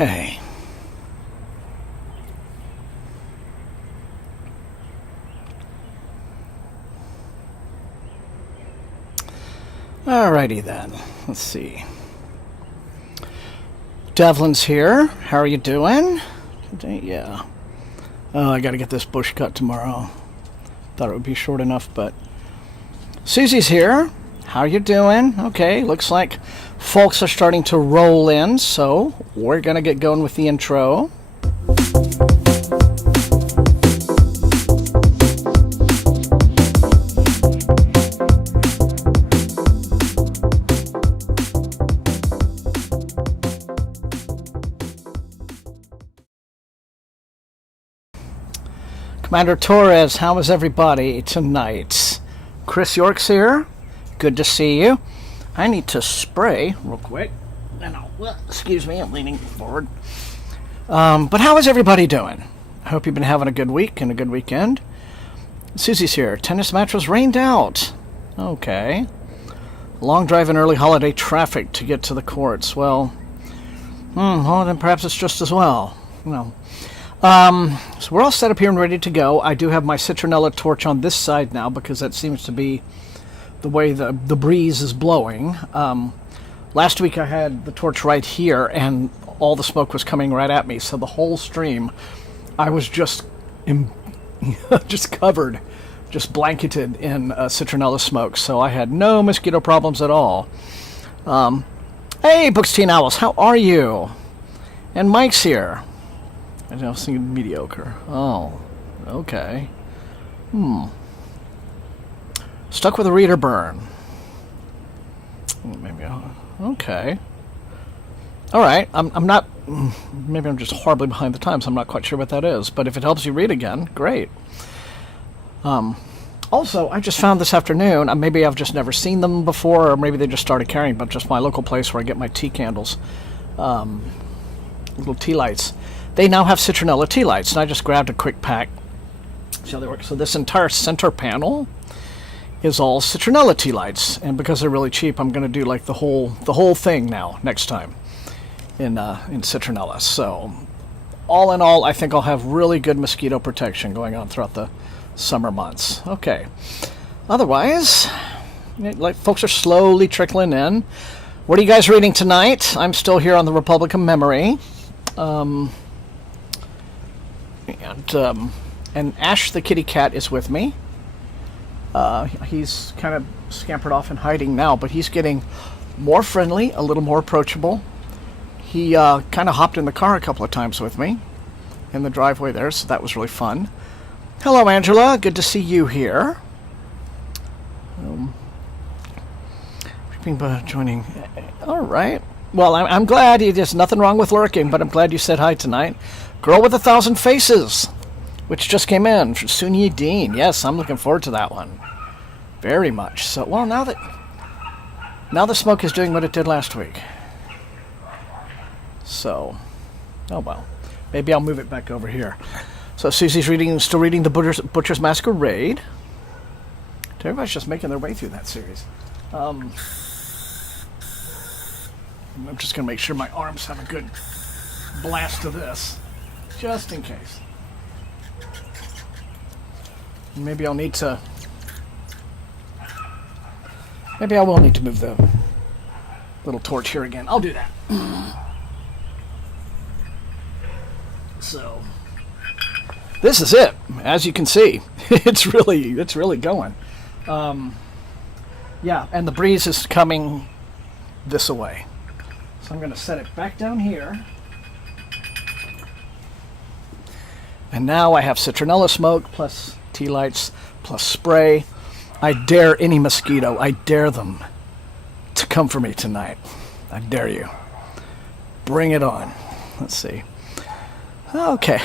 Okay. Alrighty then. Let's see. Devlin's here. How are you doing? Yeah. Oh, I gotta get this bush cut tomorrow. Thought it would be short enough, but... Susie's here. How you doing? Okay, looks like folks are starting to roll in, so we're gonna get going with the intro. Commander Torres, how is everybody tonight? Chris York's here. Good to see you. I need to spray real quick. Excuse me, I'm leaning forward. But how is everybody doing? I hope you've been having a good week and a good weekend. Susie's here. Tennis match was rained out. Okay. Long drive and early holiday traffic to get to the courts. Well, then perhaps it's just as well. Well. So we're all set up here and ready to go. I do have my citronella torch on this side now because that seems to be the way the breeze is blowing. Last week I had the torch right here and all the smoke was coming right at me. So the whole stream I was just covered, just blanketed in citronella smoke. So I had no mosquito problems at all. Hey, Books, Teen Owls, how are you? And Mike's here. I was thinking mediocre. Oh, okay. Stuck with a reader burn. Maybe. Okay. All right. I'm not. Maybe I'm just horribly behind the times. I'm not quite sure what that is. But if it helps you read again, great. Also, I just found this afternoon. Maybe I've just never seen them before, or maybe they just started carrying. But just my local place where I get my tea candles, little tea lights. They now have citronella tea lights, and I just grabbed a quick pack. See how they work. So this entire center panel is all citronella tea lights, and because they're really cheap, I'm going to do like the whole thing now next time in citronella. So all in all, I think I'll have really good mosquito protection going on throughout the summer months. Okay. Otherwise, like folks are slowly trickling in. What are you guys reading tonight? I'm still here on the Republic of Memory. And Ash the kitty cat is with me. He's kind of scampered off and hiding now, but he's getting more friendly, a little more approachable. He kind of hopped in the car a couple of times with me in the driveway there, so that was really fun. Hello, Angela. Good to see you here. Joining. All right. Well, I'm glad. There's nothing wrong with lurking, but I'm glad you said hi tonight. Girl with 1,000 Faces, which just came in. Sunyi Dean. Yes, I'm looking forward to that one. Very much. So, well, now the smoke is doing what it did last week. So, oh well. Maybe I'll move it back over here. So Susie's still reading the Butcher's Masquerade. Everybody's just making their way through that series. I'm just going to make sure my arms have a good blast of this, just in case. Maybe I'll need to... Maybe I will need to move the little torch here again. I'll do that. So, this is it. As you can see, it's really going. Yeah, and the breeze is coming this way. So I'm going to set it back down here. And now I have citronella smoke plus tea lights plus spray. I dare any mosquito, I dare them to come for me tonight. I dare you. Bring it on. Let's see. Okay.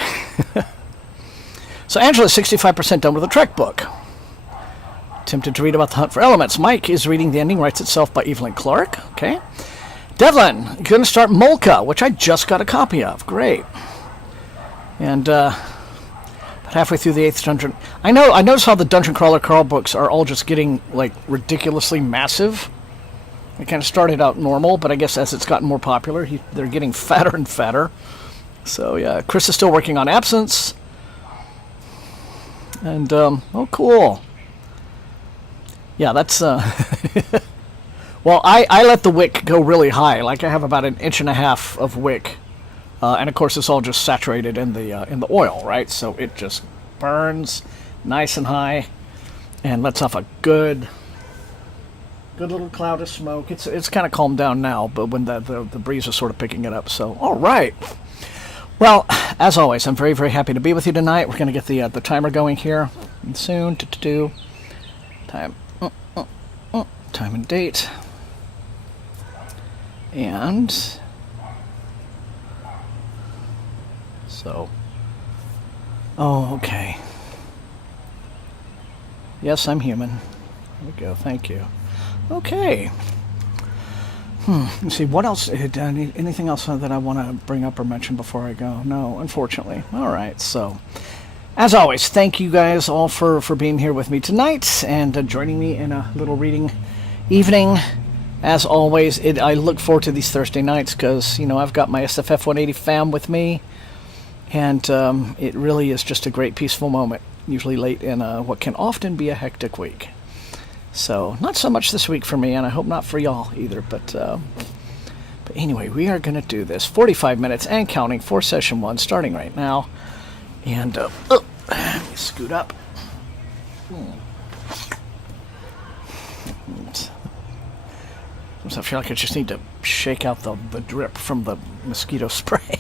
So Angela's 65% done with the Trek book. Tempted to read about the hunt for elements. Mike is reading The Ending Writes Itself by Evelyn Clark. Okay. Devlin, you're going to start Molka, which I just got a copy of. Great. And halfway through the 8th dungeon. I noticed how the Dungeon Crawler Carl books are all just getting like ridiculously massive. It kind of started out normal, but I guess as it's gotten more popular, they're getting fatter and fatter. So yeah, Chris is still working on Absence. And, oh cool. Yeah, that's, well, I let the wick go really high. Like I have about 1.5 inches of wick. And of course it's all just saturated in the oil, right? So it just burns nice and high and lets off a good little cloud of smoke. It's kind of calmed down now, but when the breeze is sort of picking it up. So, all right. Well, as always, I'm very, very happy to be with you tonight. We're going to get the timer going here soon. Time and date. And so, oh, okay. Yes, I'm human. There we go. Thank you. Okay. Let's see, what else? Anything else that I want to bring up or mention before I go? No, unfortunately. All right, so, as always, thank you guys all for being here with me tonight and joining me in a little reading evening. As always, I look forward to these Thursday nights because, you know, I've got my SFF180 fam with me, and it really is just a great peaceful moment, usually late in what can often be a hectic week. So, not so much this week for me, and I hope not for y'all either, but anyway, we are going to do this. 45 minutes and counting for session 1, starting right now. And, let me scoot up. Sometimes I feel like I just need to shake out the drip from the mosquito spray.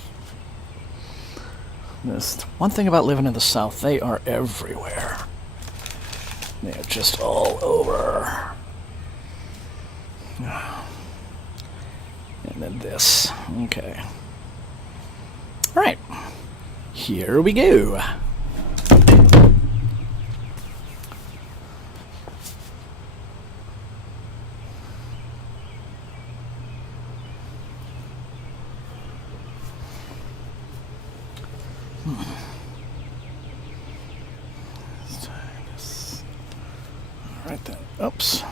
There's one thing about living in the South, they are everywhere. They're just all over. And then this. Okay. All right. Here we go. Right then. Oops.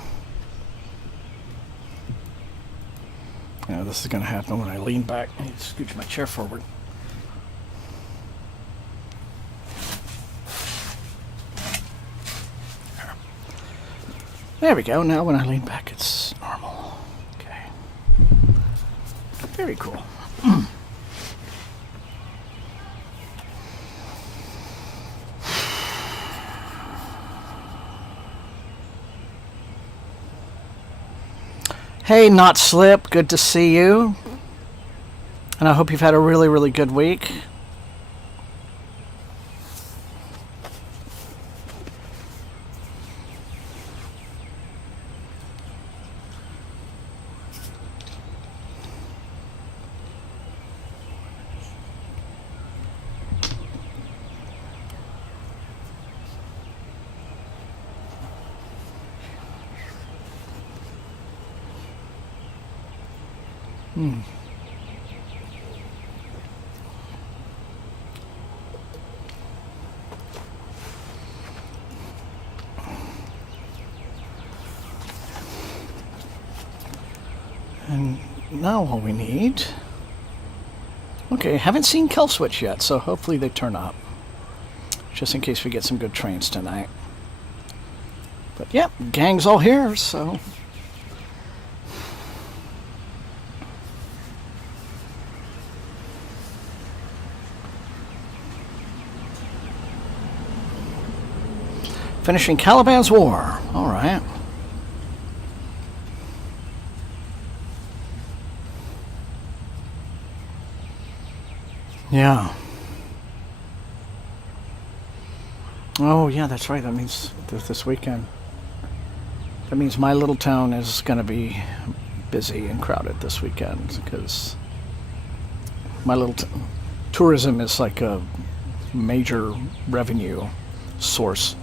Yeah, this is going to happen when I lean back and scooch my chair forward. There we go. Now when I lean back, it's normal. Okay. Very cool. Hey, Not Slip, good to see you. And I hope you've had a really, really good week. And now all we need... Okay, haven't seen Kill Switch yet, so hopefully they turn up. Just in case we get some good trains tonight. But yep, gang's all here, so... Finishing Caliban's War. All right. Yeah. Oh, yeah, that's right. That means this weekend. That means my little town is going to be busy and crowded this weekend because my little tourism is like a major revenue source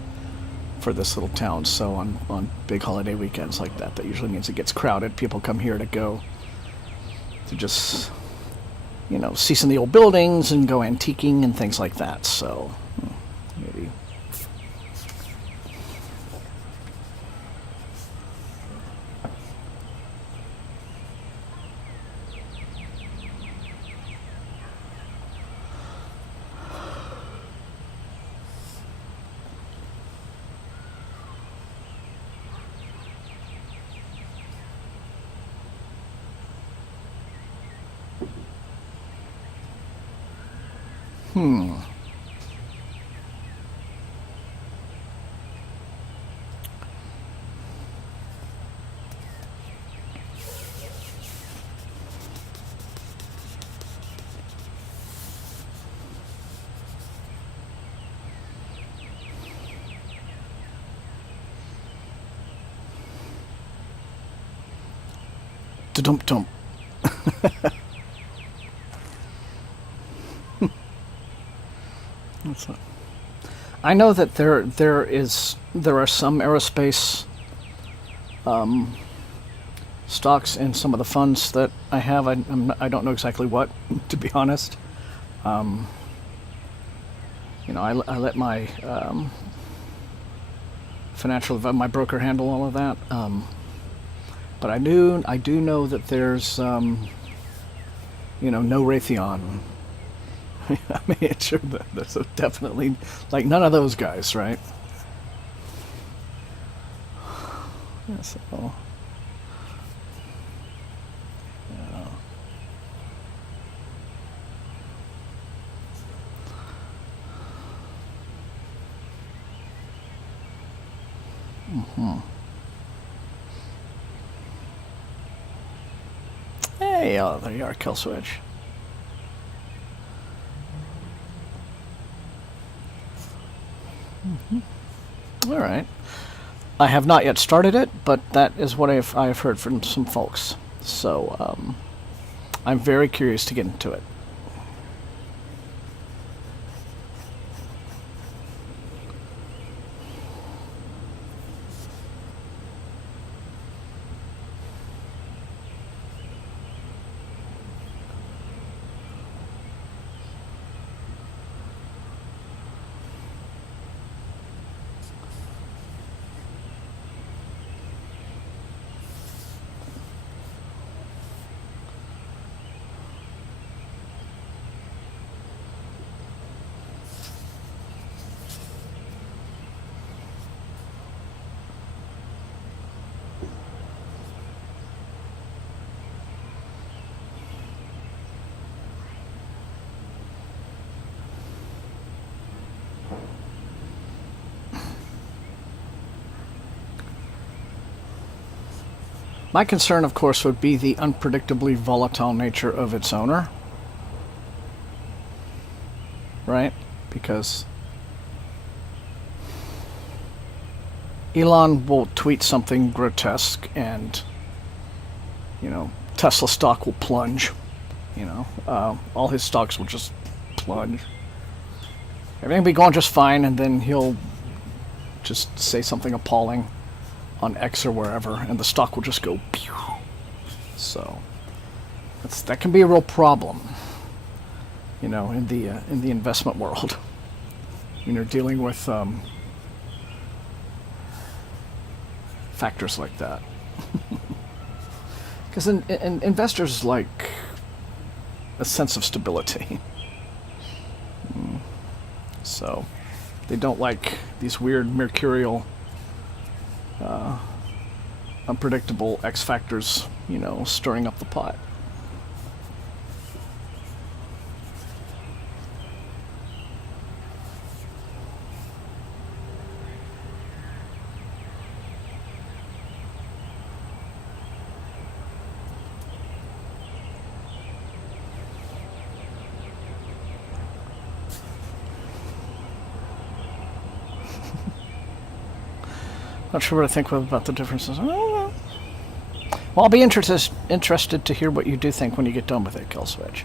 for this little town. So on big holiday weekends like that usually means it gets crowded. People come here to go to just, you know, see some of the old buildings and go antiquing and things like that. So maybe. Da-dum-dum. I know that there are some aerospace stocks in some of the funds that I have. I don't know exactly what, to be honest. You know, I let my my broker handle all of that. But I do know that there's you know, no Raytheon. I mean, sure, there's definitely, like, none of those guys, right? Yeah, so, yeah. Hey, oh, there you are, kill switch. All right. I have not yet started it, but that is what I've heard from some folks. So I'm very curious to get into it. My concern, of course, would be the unpredictably volatile nature of its owner. Right? Because Elon will tweet something grotesque and, you know, Tesla stock will plunge. You know, all his stocks will just plunge. Everything will be going just fine, and then he'll just say something appalling on X or wherever, and the stock will just go pew. So that can be a real problem, you know, in the investment world when you're dealing with factors like that. Because investors like a sense of stability, so they don't like these weird mercurial, unpredictable X factors, you know, stirring up the pot. Not sure what I think about the differences. I don't know. Well, I'll be interested to hear what you do think when you get done with it, Killswitch.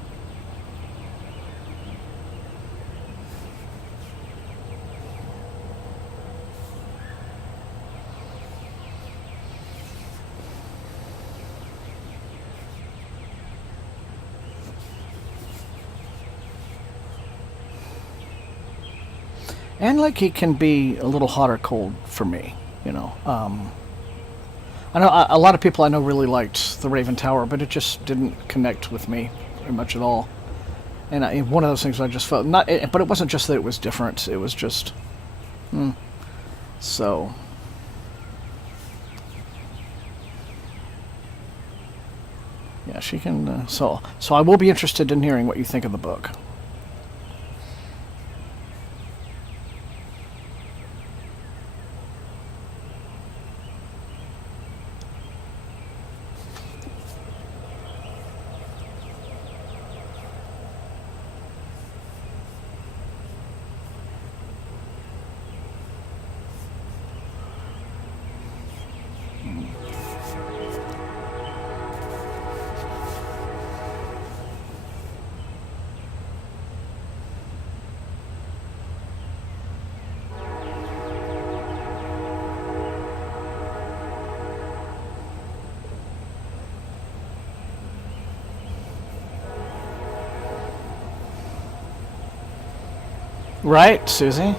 And like, he can be a little hot or cold for me. You know, I know a lot of people I know really liked the Raven Tower, but it just didn't connect with me very much at all. And one of those things I just felt but it wasn't just that it was different. It was just, so. Yeah, she can. So I will be interested in hearing what you think of the book. Right, Susie?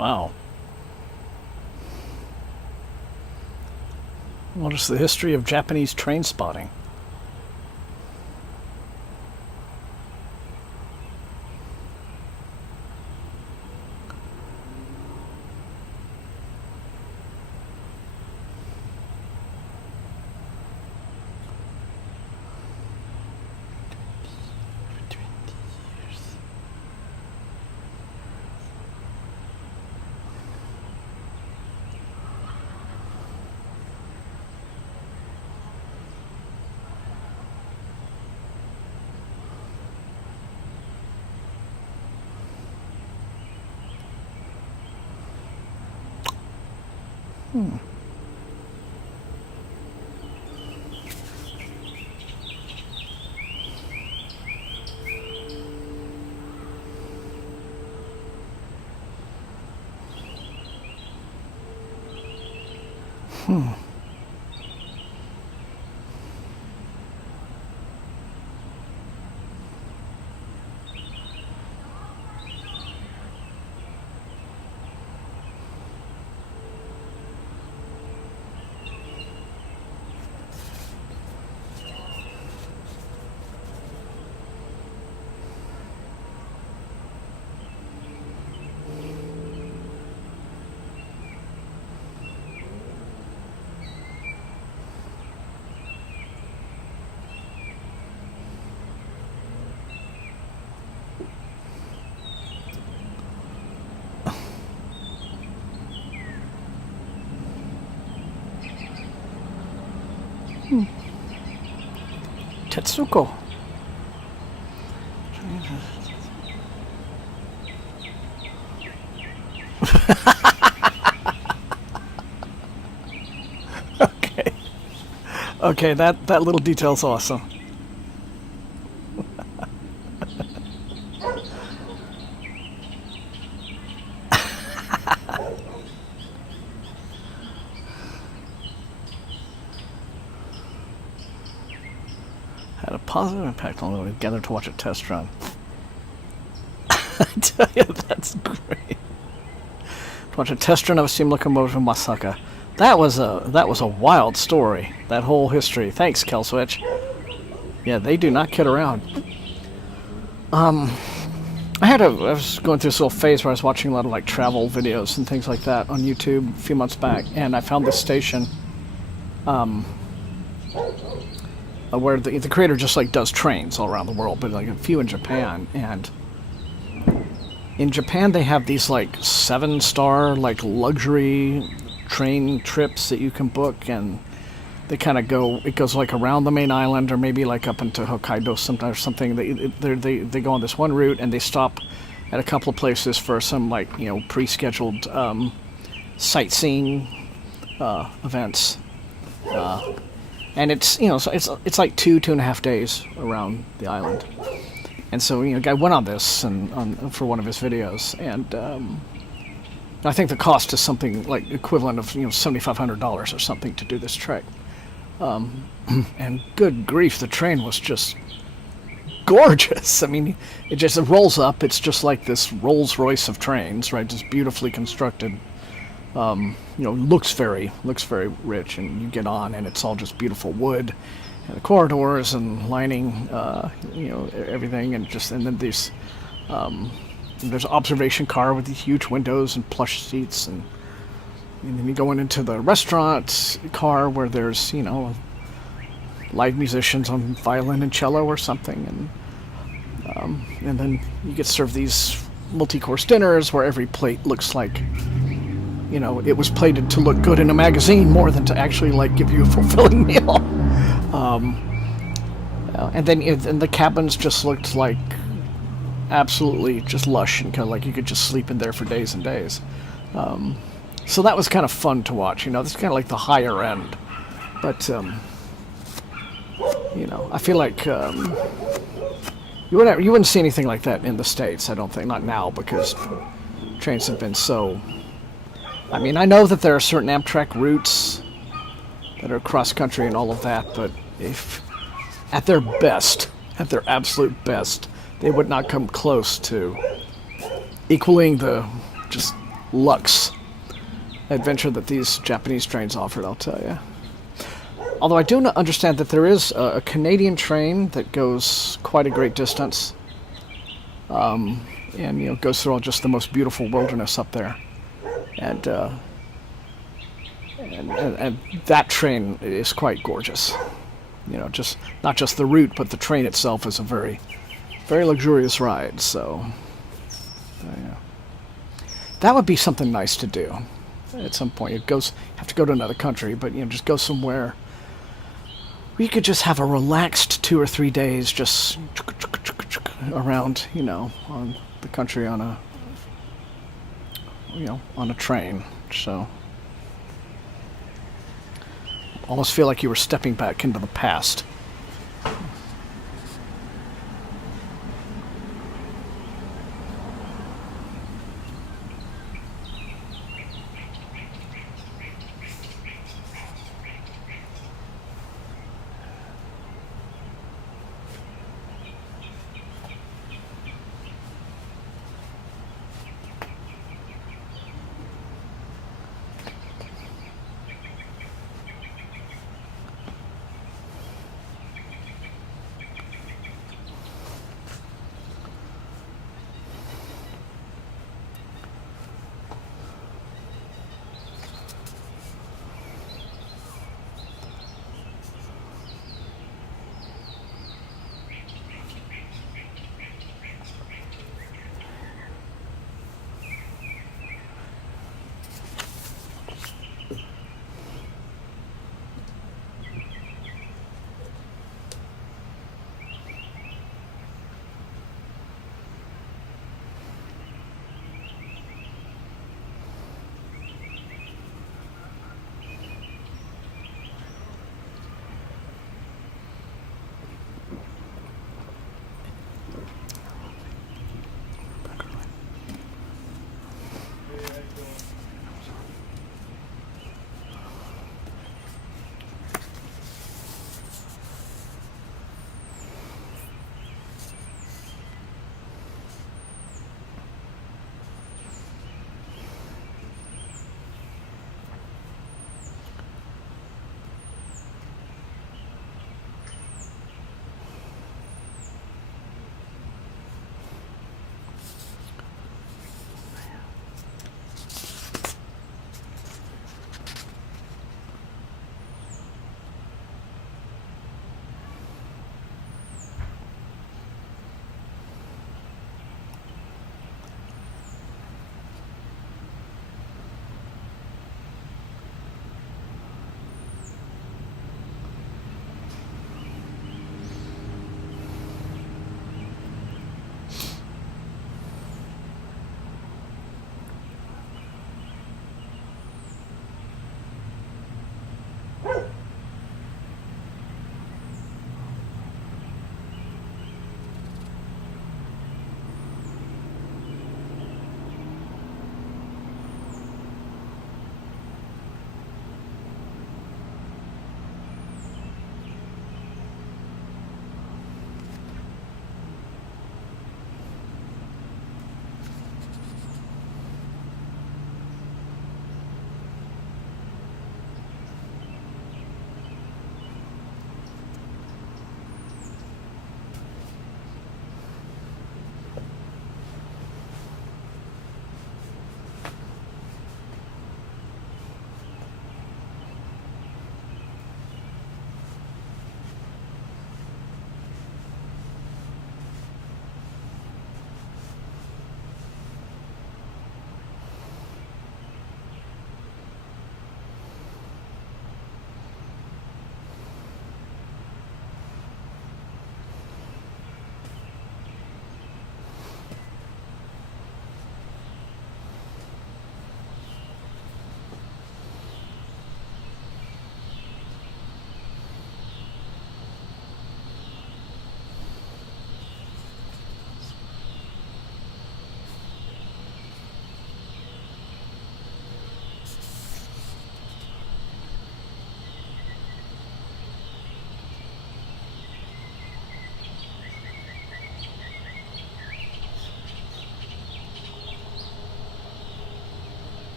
Wow. What is the history of Japanese train spotting? Tetsuko. Okay. Okay, that little detail's awesome. Had a positive impact on them together to watch a test run. I tell you, that's great. To watch a test run of a steam locomotive in Masaka. That was a wild story. That whole history. Thanks, Kelswitch. Yeah, they do not kid around. I was going through this little phase where I was watching a lot of like travel videos and things like that on YouTube a few months back, and I found this station where the creator just like does trains all around the world, but like a few in Japan. And in Japan they have these like 7-star like luxury train trips that you can book, and they kind of goes like around the main island or maybe like up into Hokkaido sometimes or something. They go on this one route and they stop at a couple of places for some like, you know, pre-scheduled sightseeing events, and it's, you know, so it's like 2.5 days around the island. And so, you know, a guy went on this and for one of his videos, and I think the cost is something like equivalent of, you know, $7,500 or something to do this trek. And good grief, the train was just gorgeous. I mean, it just rolls up. It's just like this Rolls Royce of trains, right? Just beautifully constructed. You know, looks very rich, and you get on, and it's all just beautiful wood, and the corridors and lining, you know, everything, and then these. There's an observation car with these huge windows and plush seats, and then you go into the restaurant car where there's, you know, live musicians on violin and cello or something, and then you get served these multi-course dinners where every plate looks like, you know, it was plated to look good in a magazine more than to actually like give you a fulfilling meal. And then the cabins just looked like absolutely just lush, and kind of like you could just sleep in there for days and days. So that was kind of fun to watch. You know, this is kind of like the higher end, but you know, I feel like you wouldn't see anything like that in the States. I don't think, not now, because trains have been so. I mean, I know that there are certain Amtrak routes that are cross country and all of that, but if at their best, at their absolute best, they would not come close to equaling the just luxe adventure that these Japanese trains offered, I'll tell you. Although I do understand that there is a Canadian train that goes quite a great distance, and, you know, goes through all just the most beautiful wilderness up there, and that train is quite gorgeous. You know, just not just the route, but the train itself is a very luxurious ride. So yeah. That would be something nice to do at some point. You have to go to another country, but, you know, just go somewhere where you could just have a relaxed 2 or 3 days just around, you know, on the country on a train. So Almost feel like you were stepping back into the past.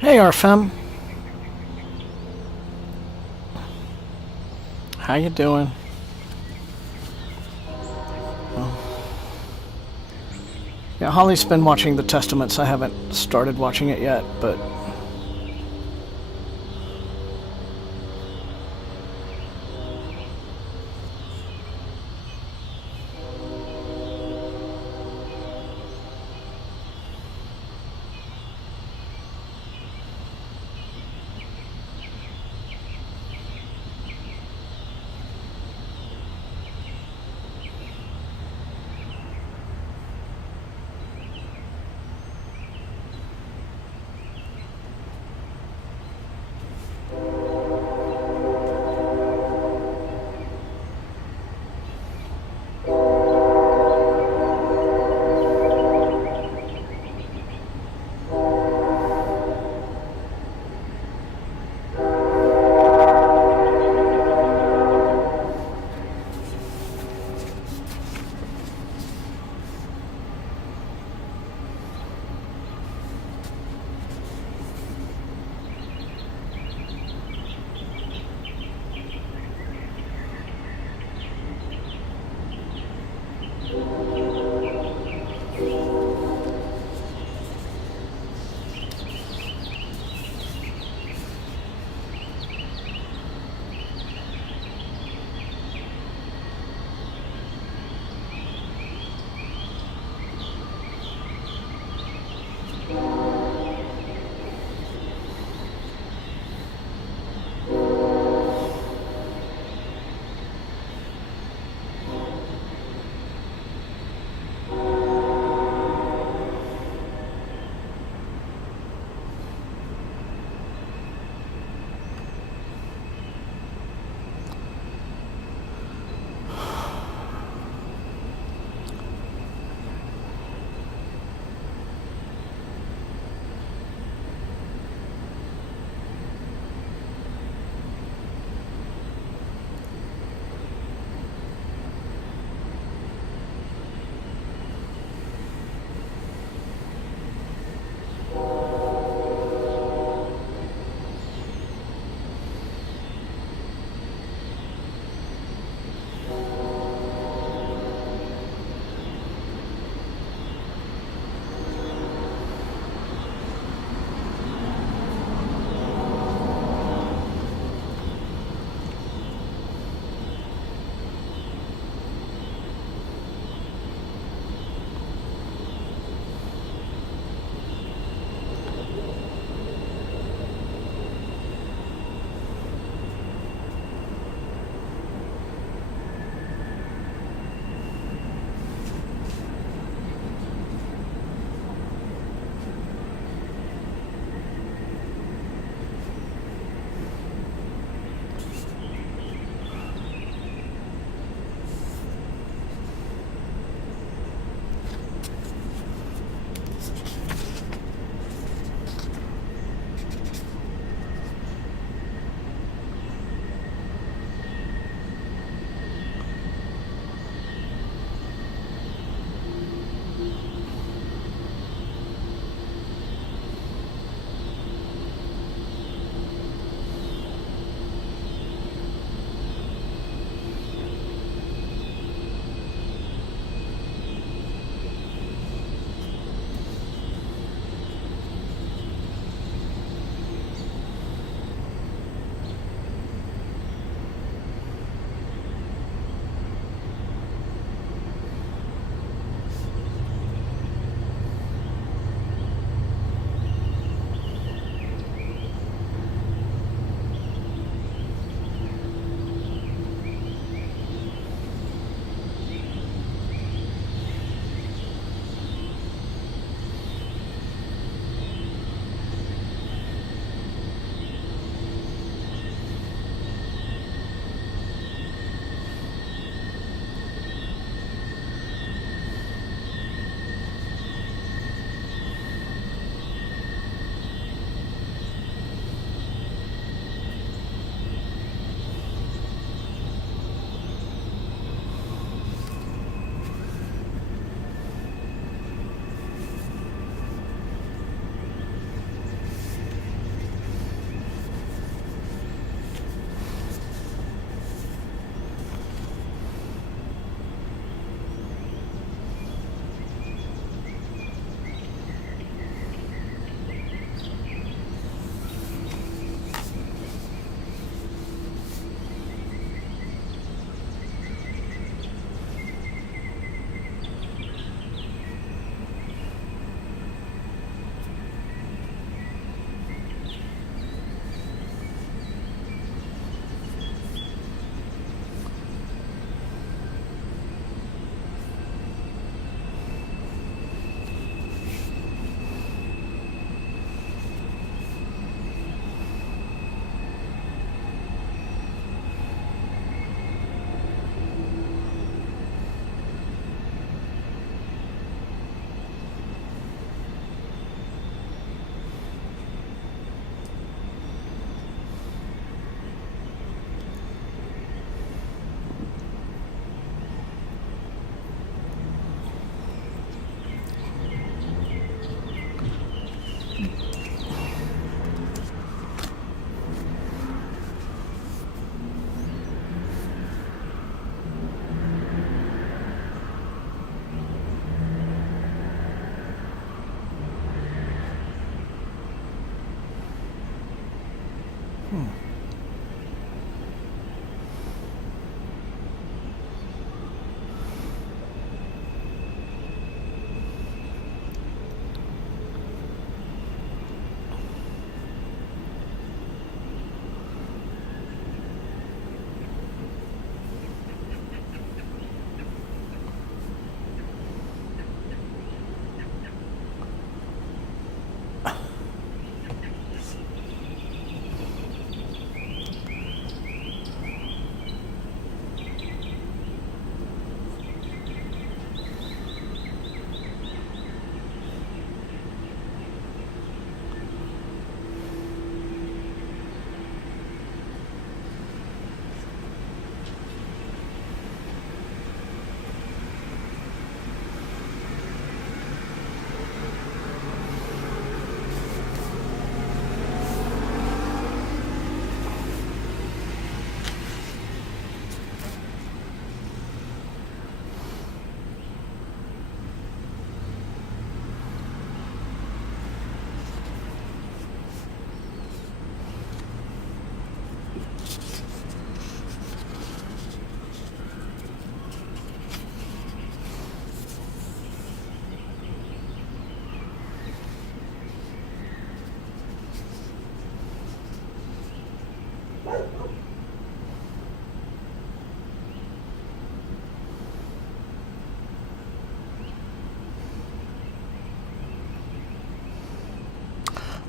Hey, Arfem. How you doing? Yeah, Holly's been watching the Testaments. I haven't started watching it yet, but...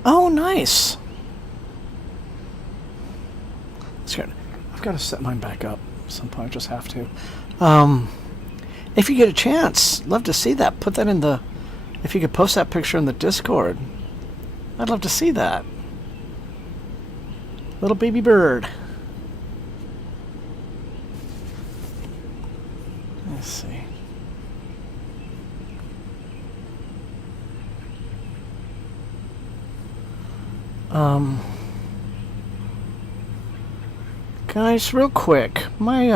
Oh, nice. That's good. I've got to set mine back up at some point. I just have to. If you get a chance, love to see that. Put that in the... If you could post that picture in the Discord, I'd love to see that. Little baby bird. Let's see. Guys, real quick, my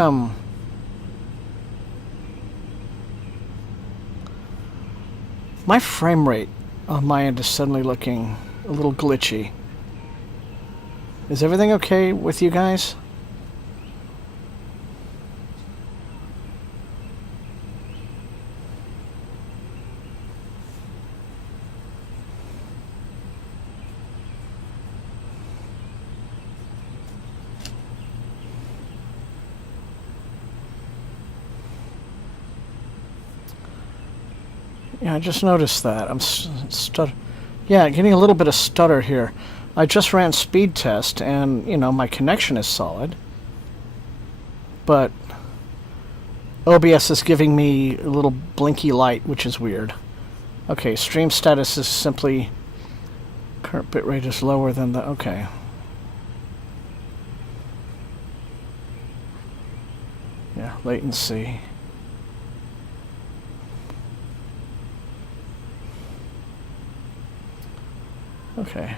frame rate on my end is suddenly looking a little glitchy. Is everything okay with you guys? Yeah, I just noticed that. I'm yeah, getting a little bit of stutter here. I just ran speed test, and, you know, my connection is solid. But OBS is giving me a little blinky light, which is weird. Okay, stream status is simply... Current bitrate is lower than the... Okay. Yeah, latency. Okay.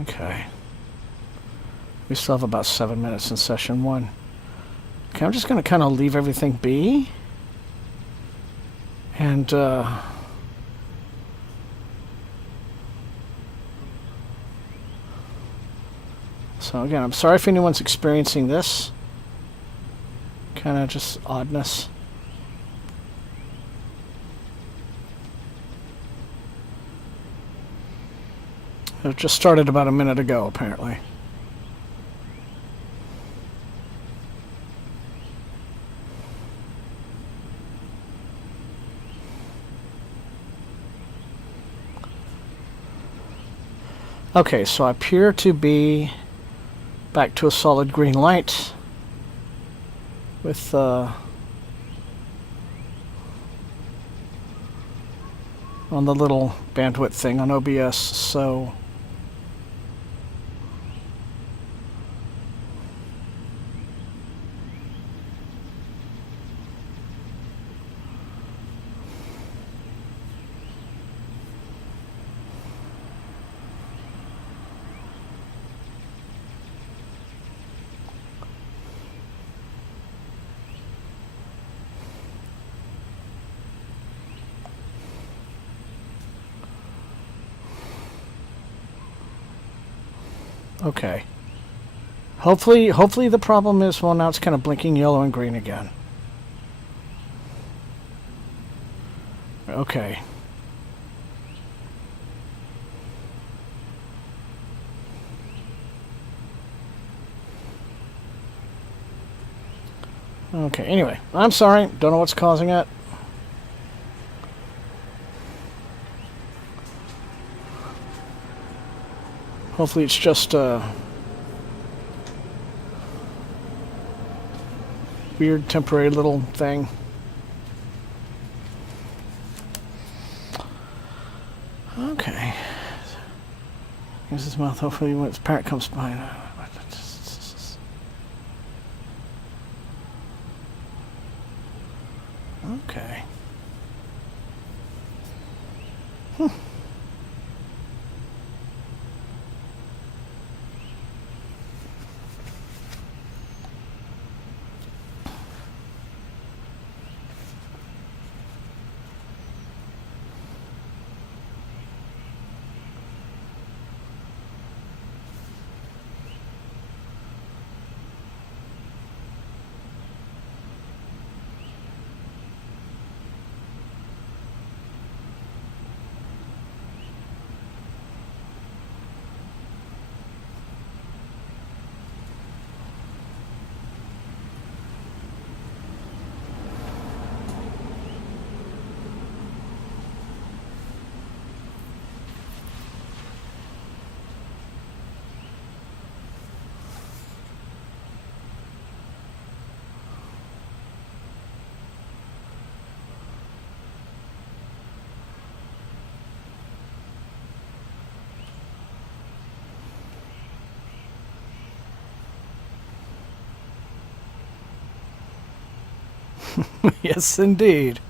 Okay. We still have about 7 minutes in session 1. Okay, I'm just going to kind of leave everything be. And, so again, I'm sorry if anyone's experiencing this. Kind of just oddness. It just started about a minute ago, apparently. Okay, so I appear to be back to a solid green light with on the little bandwidth thing on OBS, so Okay. Hopefully the problem is, well, now it's kind of blinking yellow and green again. Okay. Okay, anyway, I'm sorry. Don't know what's causing it. Hopefully it's just a weird temporary little thing. Okay. Here's his mouth. Hopefully when his parrot comes by. Okay. Yes, indeed.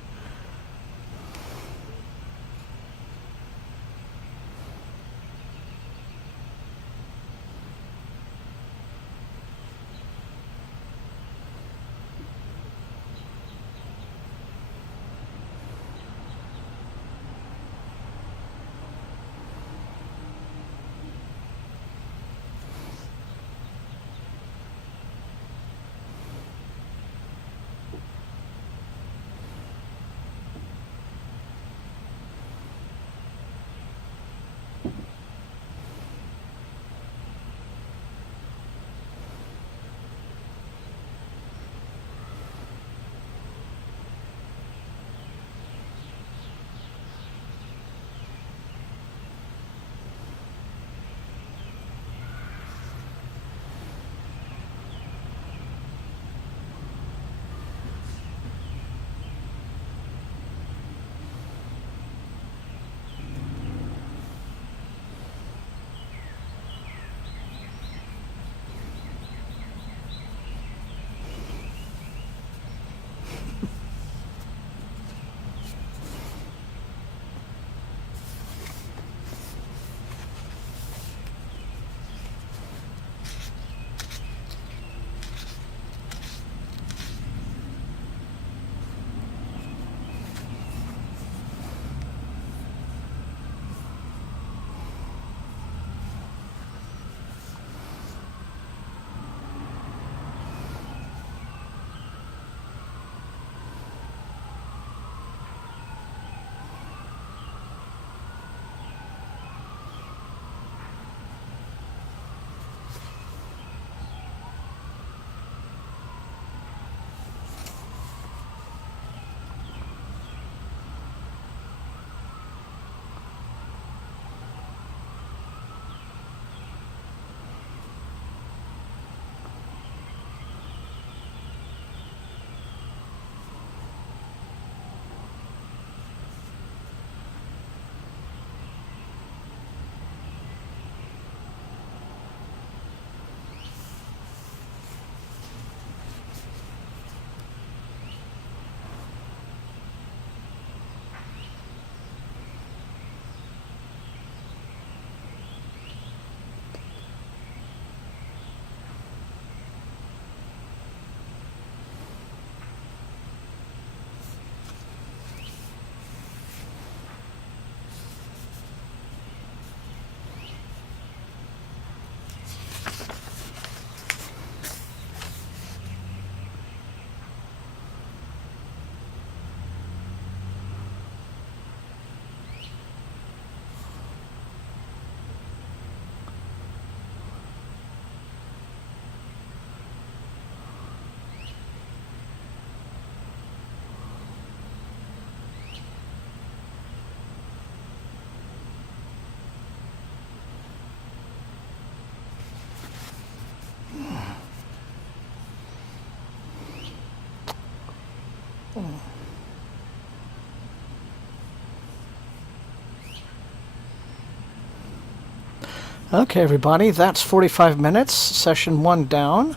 Okay, everybody, that's 45 minutes. Session 1 down.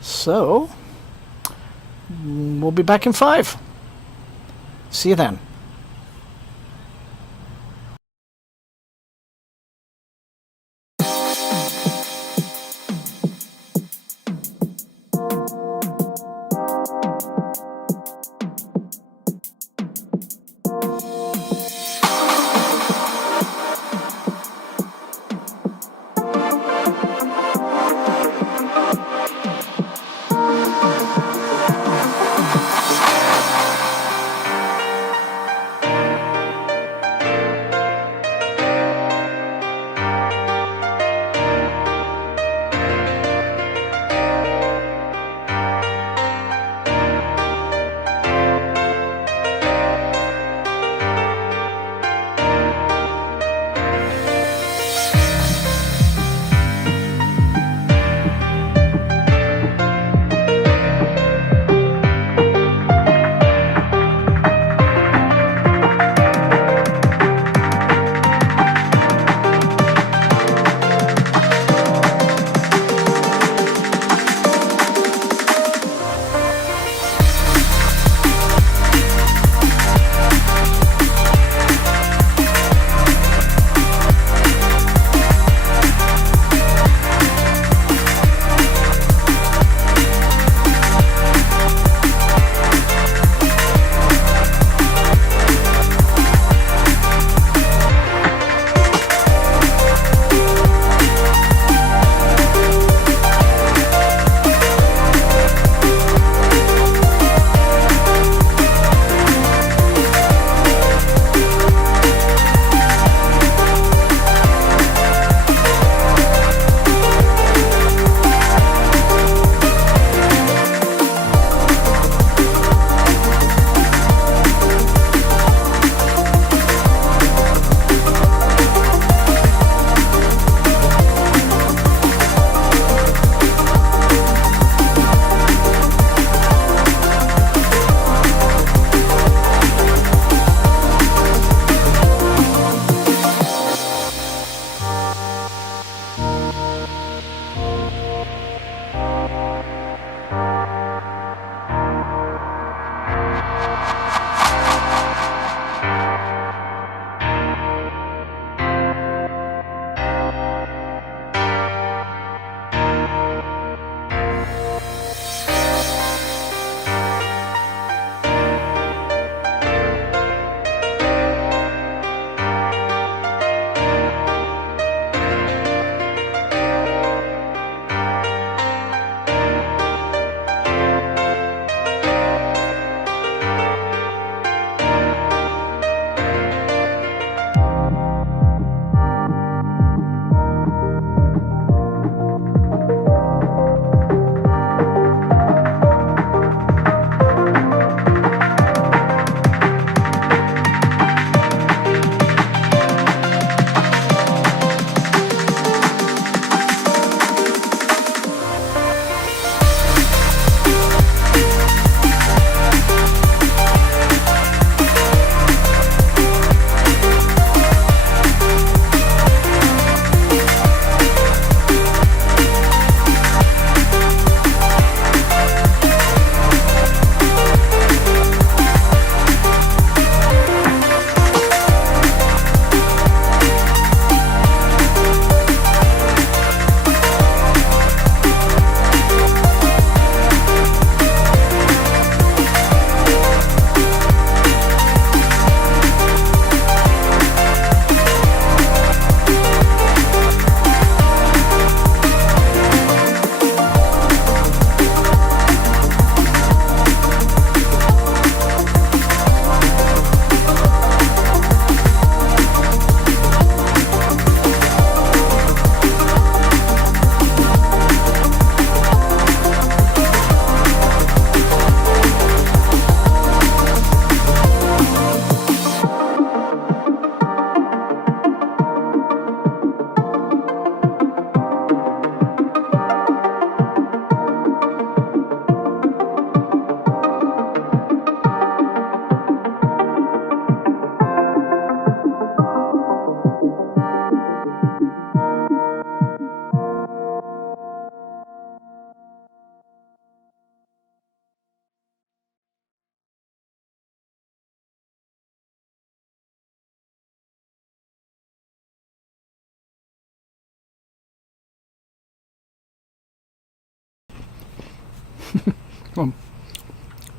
So, we'll be back in 5. See you then.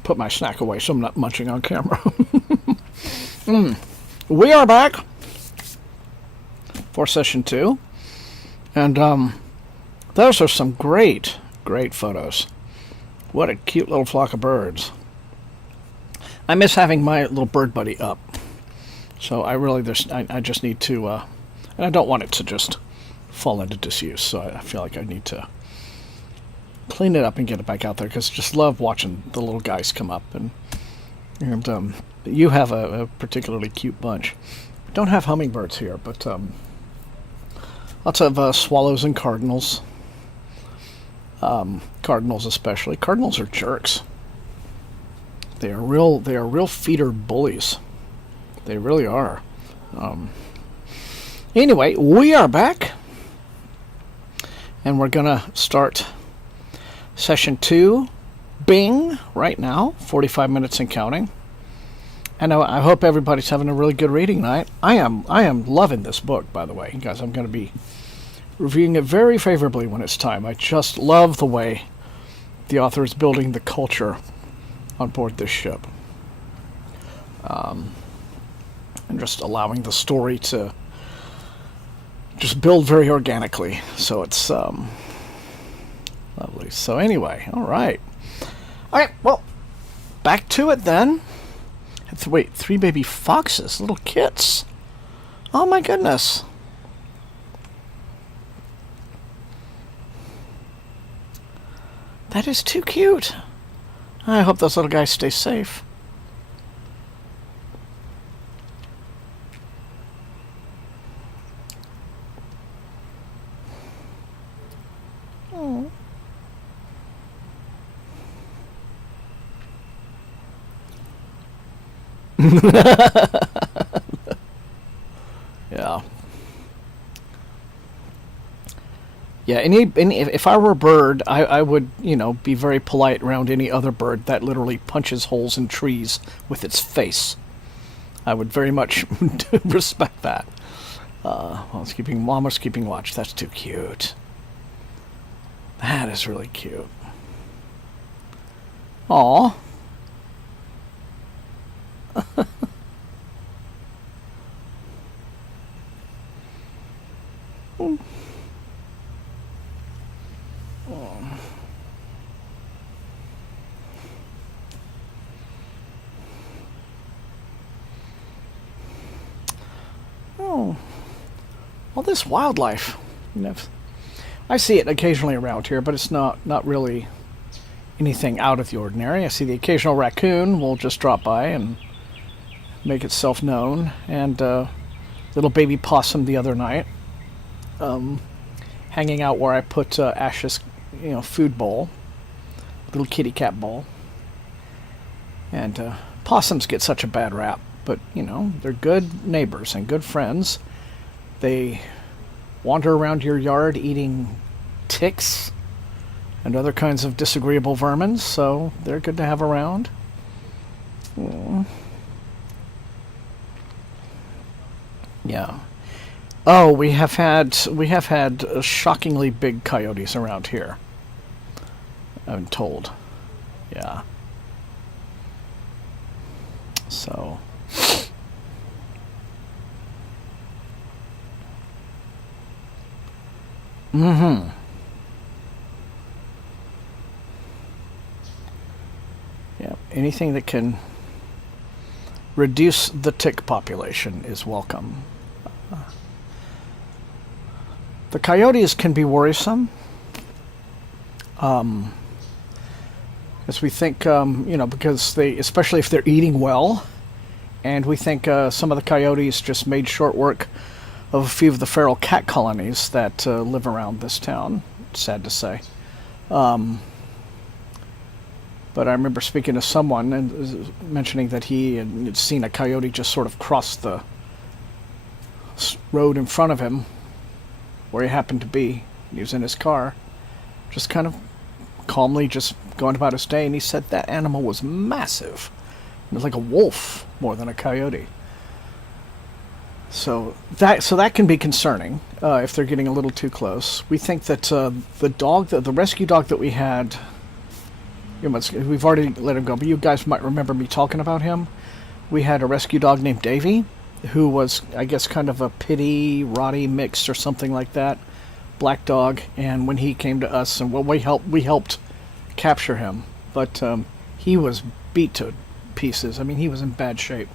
Put my snack away so I'm not munching on camera. We are back for session 2. And those are some great photos. What a cute little flock of birds. I miss having my little bird buddy up. So I just need to, and I don't want it to just fall into disuse. So I feel like I need to clean it up and get it back out there, because I just love watching the little guys come up. And you have a particularly cute bunch. Don't have hummingbirds here, but lots of swallows and cardinals. Cardinals especially. Cardinals are jerks. They are real feeder bullies. They really are. Anyway, we are back, and we're gonna start session 2, Bing, right now. 45 minutes and counting. And I hope everybody's having a really good reading night. I am loving this book, by the way, guys. I'm going to be reviewing it very favorably when it's time. I just love the way the author is building the culture on board this ship, and just allowing the story to just build very organically. So it's lovely. So anyway, all right. Well, back to it then. Wait, 3 baby foxes, little kits. Oh my goodness. That is too cute. I hope those little guys stay safe. Oh. Yeah, if I were a bird, I would, be very polite around any other bird that literally punches holes in trees with its face. I would very much respect that. Almost keeping watch. That's too cute. That is really cute. Aw. Well, this wildlife, I see it occasionally around here, but it's not really anything out of the ordinary. I see the occasional raccoon will just drop by and make itself known, and little baby possum the other night, hanging out where I put Ash's, food bowl, little kitty cat bowl. And possums get such a bad rap, but they're good neighbors and good friends. They wander around your yard eating ticks and other kinds of disagreeable vermin, so they're good to have around. Yeah. Oh, we have had shockingly big coyotes around here, I'm told. Yeah. So. Mm-hmm. Yeah, anything that can reduce the tick population is welcome. The coyotes can be worrisome. As we think, because especially if they're eating well, and we think some of the coyotes just made short work of a few of the feral cat colonies that live around this town. Sad to say. But I remember speaking to someone and mentioning that he had seen a coyote just sort of cross the road in front of him where he happened to be. He was in his car, just kind of calmly just going about his day, and he said that animal was massive. It was like a wolf more than a coyote. So that can be concerning if they're getting a little too close. We think that the rescue dog that we had we've already let him go, but you guys might remember me talking about him. We had a rescue dog named Davy, who was, I guess, kind of a pitty, Rottie mix or something like that, black dog. And when he came to us, and we helped capture him, but he was beat to pieces. I mean, he was in bad shape.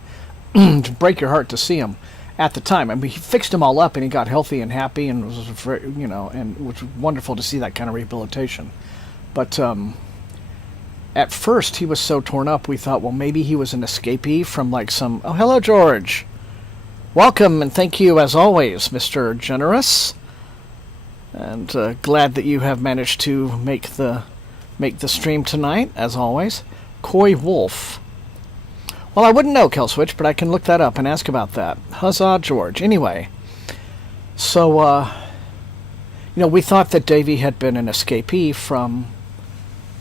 To break your heart to see him at the time. I mean, he fixed him all up, and he got healthy and happy, and was very, and it was wonderful to see that kind of rehabilitation. But at first, he was so torn up, we thought, well, maybe he was an escapee from like some. Oh, hello, George. Welcome, and thank you as always, Mr. Generous. And glad that you have managed to make the stream tonight, as always. Coy Wolf. Well, I wouldn't know, Killswitch, but I can look that up and ask about that. Huzzah, George. Anyway, so, we thought that Davy had been an escapee from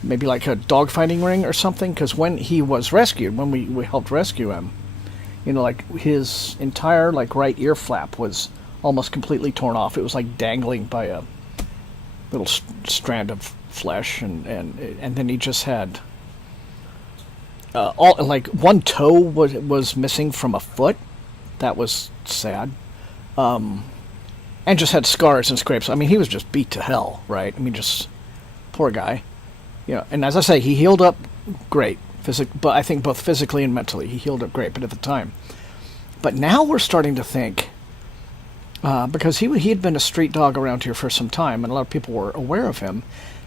maybe like a dogfighting ring or something, because when he was rescued, when we helped rescue him, like his entire like right ear flap was almost completely torn off. It was like dangling by a little strand of flesh, and then he just had all like one toe was missing from a foot. That was sad. And just had scars and scrapes. I mean, he was just beat to hell, right? I mean, just poor guy. And as I say, he healed up great. But I think both physically and mentally, he healed up great. But at the time, but now we're starting to think, because he had been a street dog around here for some time, and a lot of people were aware of him,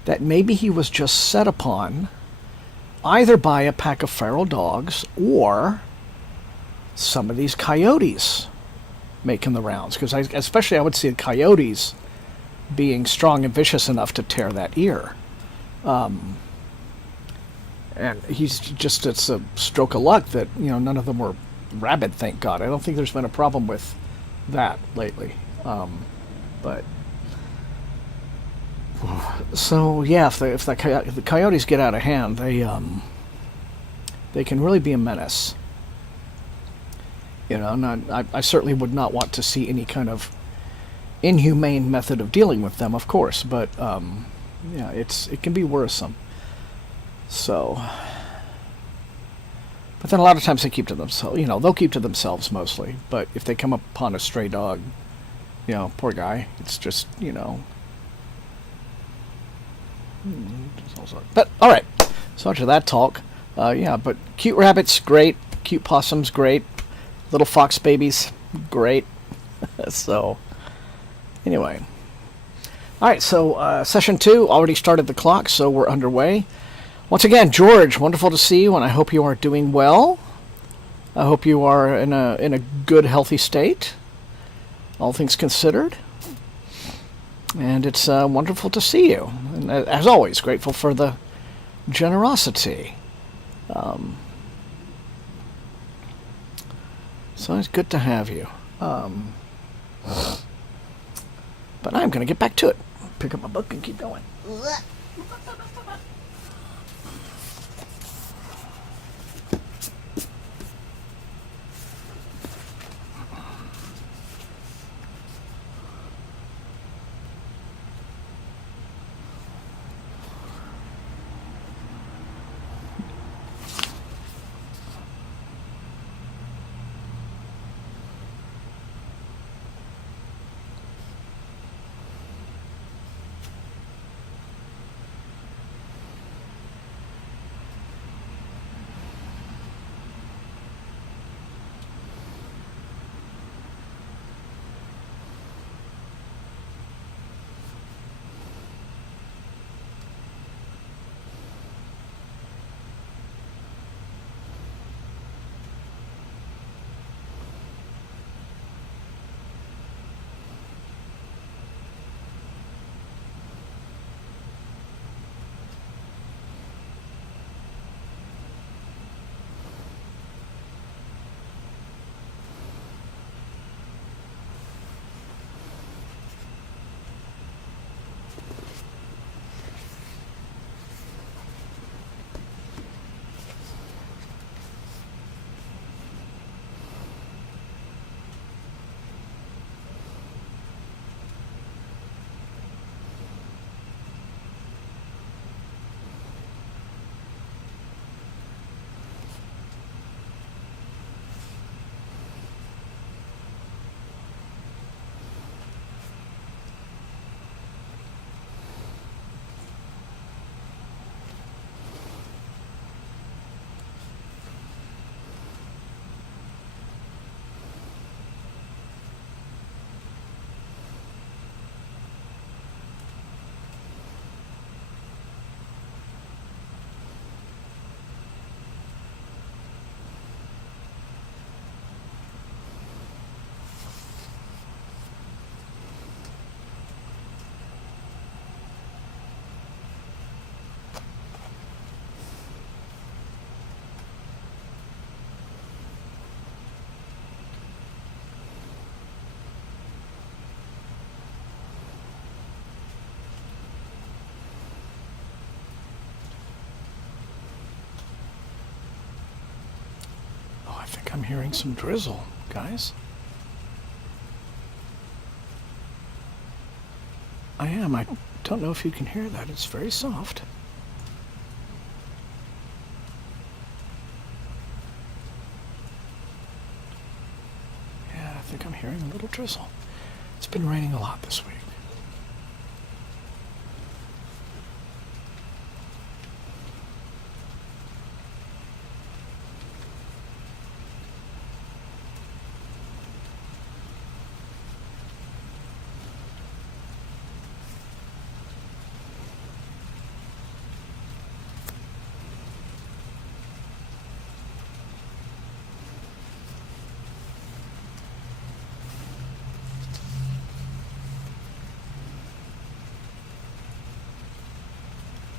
that maybe he was just set upon either by a pack of feral dogs or some of these coyotes making the rounds. Because especially I would see the coyotes being strong and vicious enough to tear that ear. And it's a stroke of luck that, none of them were rabid, thank God. I don't think there's been a problem with that lately. But so yeah, if the coyotes get out of hand, they can really be a menace. And I certainly would not want to see any kind of inhumane method of dealing with them, of course. But yeah, it can be worrisome. So, but then a lot of times they keep to themselves. They'll keep to themselves mostly. But if they come upon a stray dog, poor guy, it's just, But all right, so much of that talk. Yeah, but cute rabbits, great. Cute possums, great. Little fox babies, great. So, anyway. All right, so session 2 already started the clock, so we're underway. Once again, George, wonderful to see you, and I hope you are doing well. I hope you are in a good, healthy state, all things considered. And it's wonderful to see you. And as always, grateful for the generosity. So it's good to have you. But I'm going to get back to it. Pick up my book and keep going. I'm hearing some drizzle, guys. I am. I don't know if you can hear that. It's very soft. Yeah, I think I'm hearing a little drizzle. It's been raining a lot this week.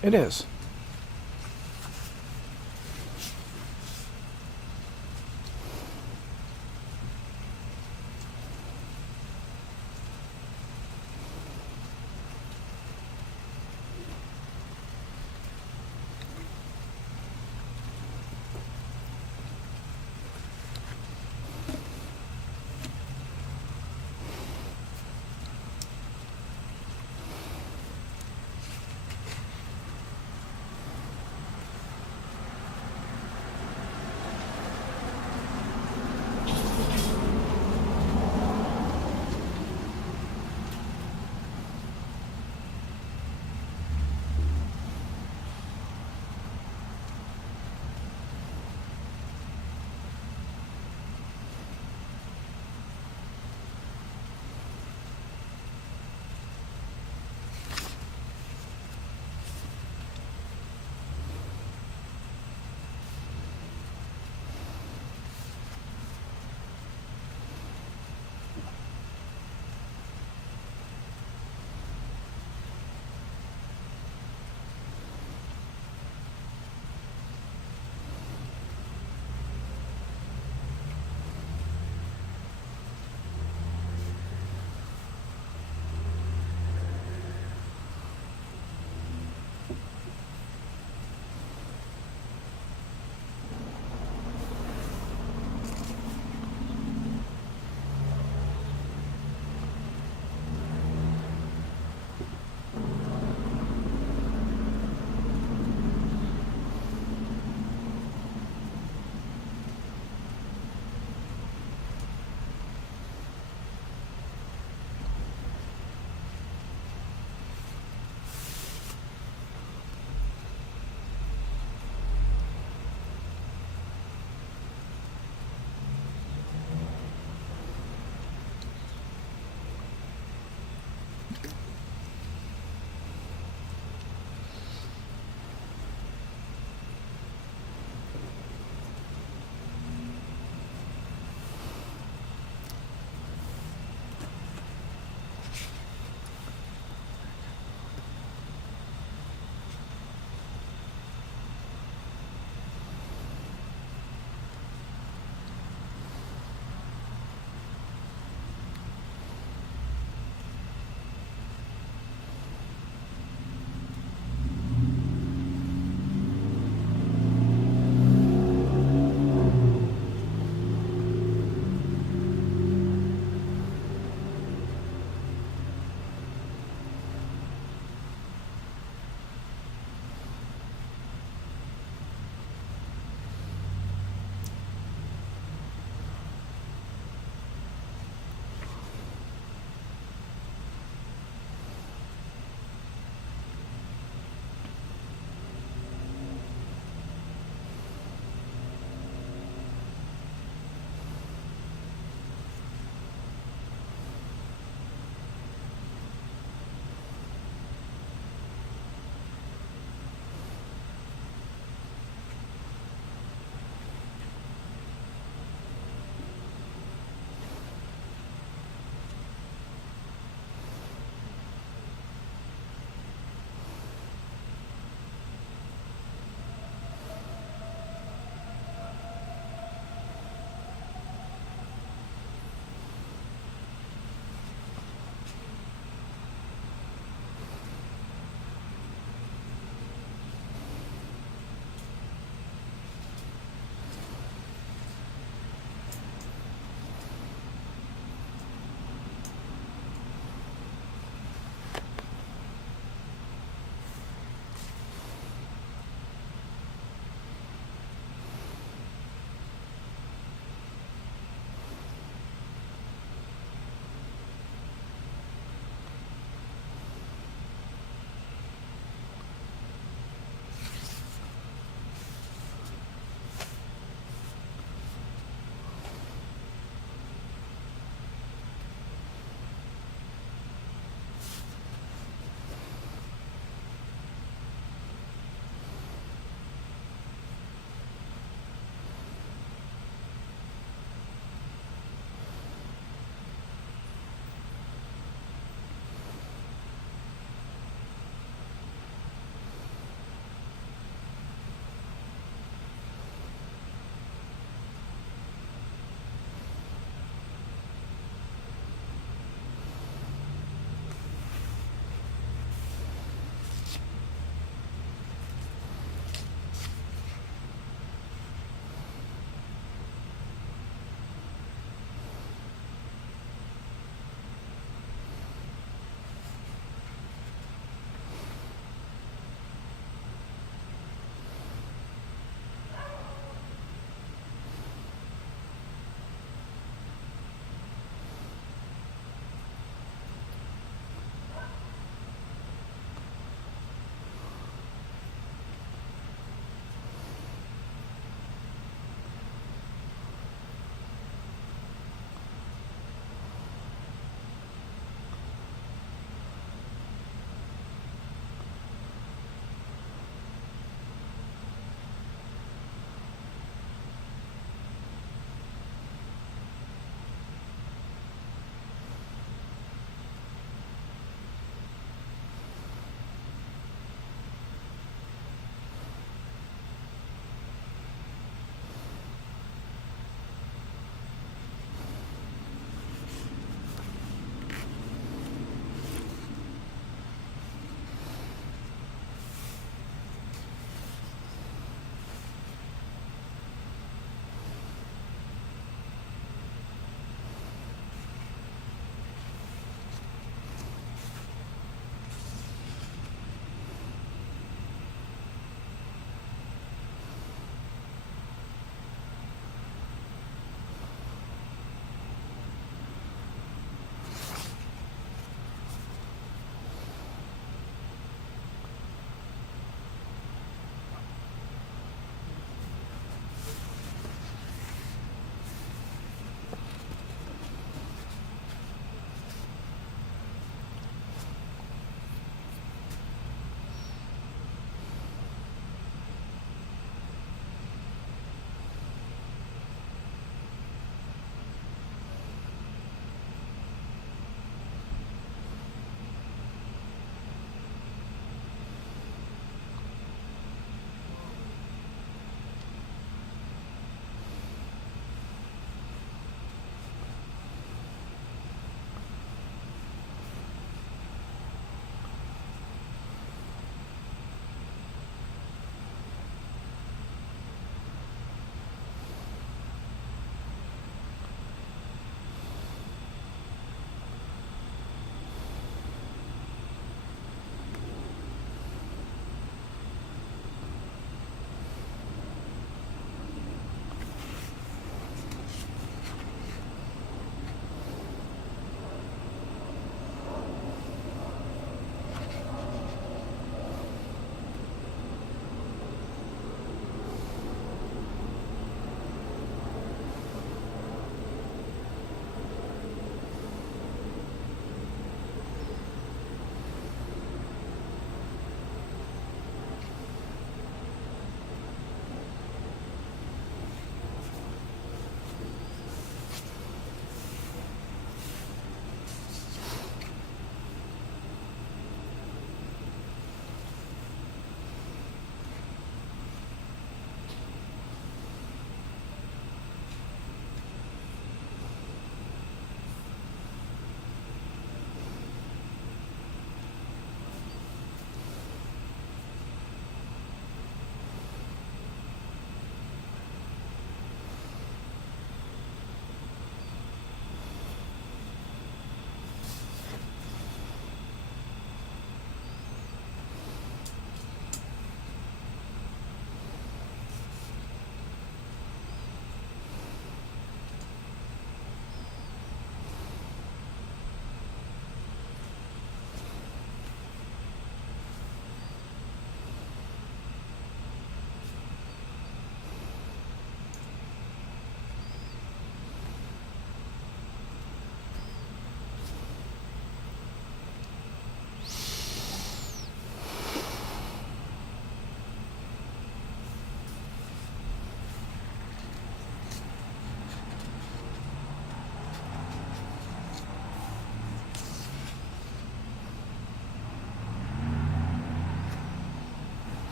It is.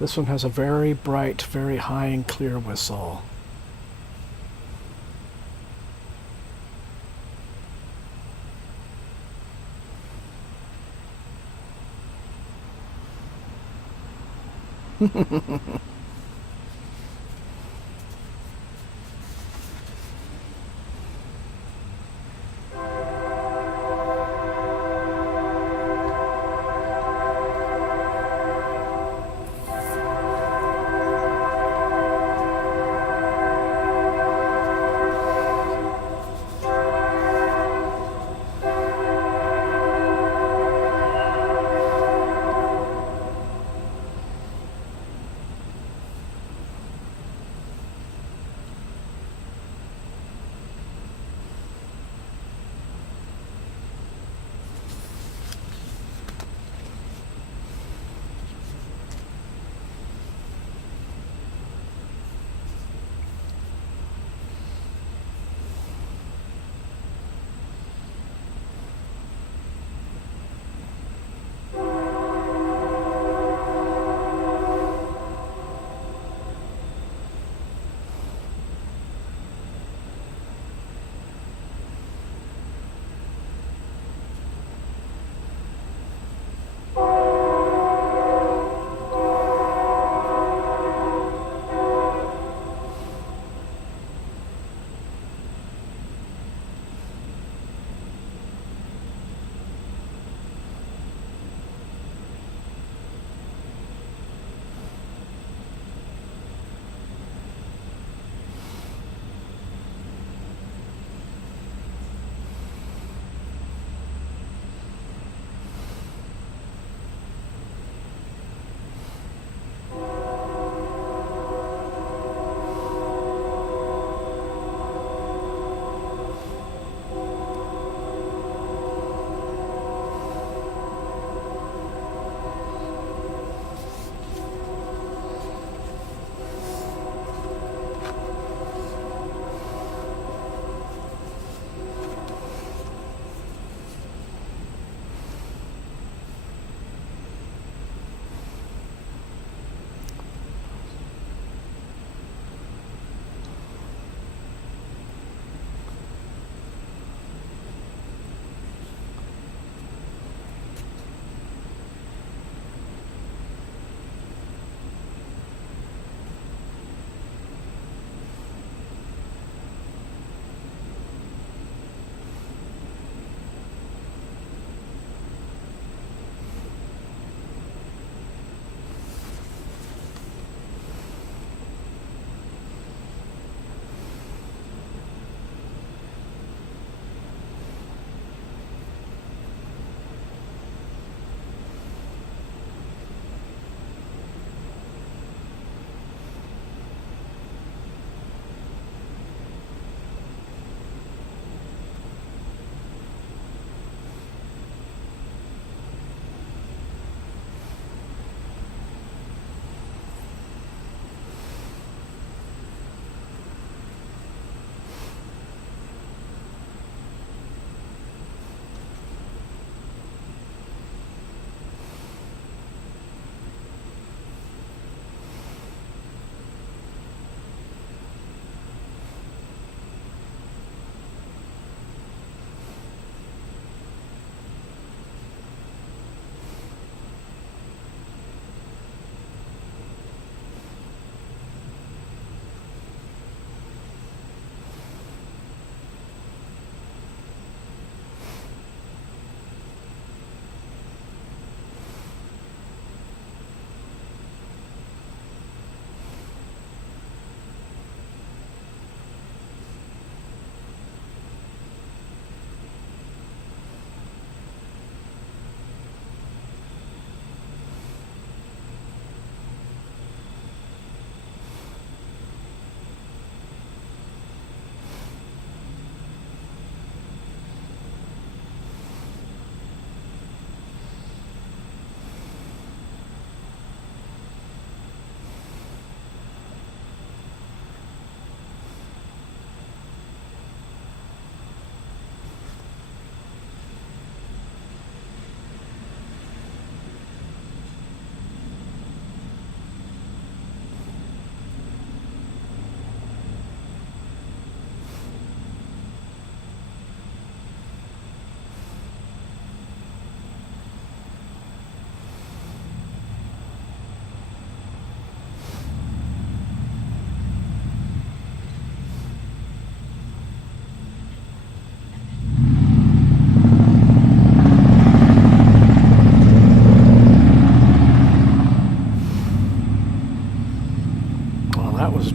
This one has a very bright, very high and clear whistle.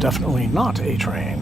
definitely not a train.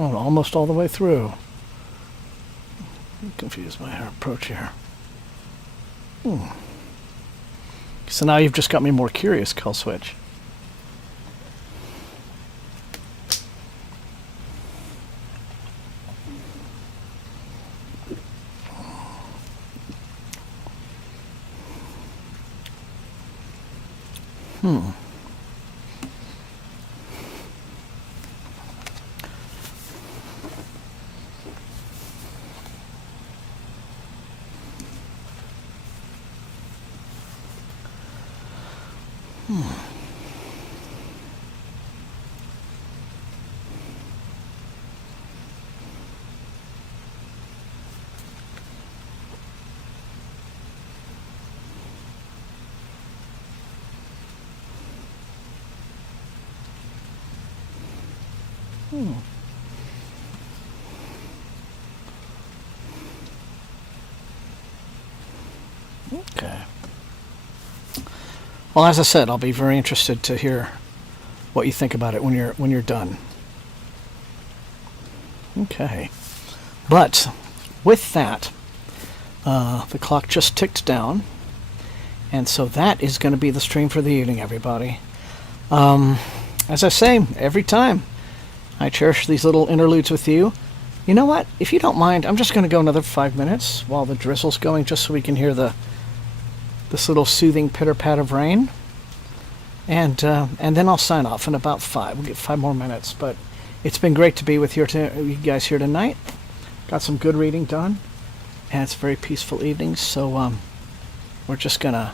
Oh, almost all the way through. I'm confused by our approach here. So now you've just got me more curious, Kill Switch. Okay. Well, as I said, I'll be very interested to hear what you think about it when you're done. Okay. But with that, the clock just ticked down, and so that is going to be the stream for the evening, everybody. As I say every time, I cherish these little interludes with you. You know what? If you don't mind, I'm just going to go another 5 minutes while the drizzle's going, just so we can hear this little soothing pitter-pat of rain. And then I'll sign off in about 5. We'll get 5 more minutes. But it's been great to be with you guys here tonight. Got some good reading done. And it's a very peaceful evening. So we're just going to...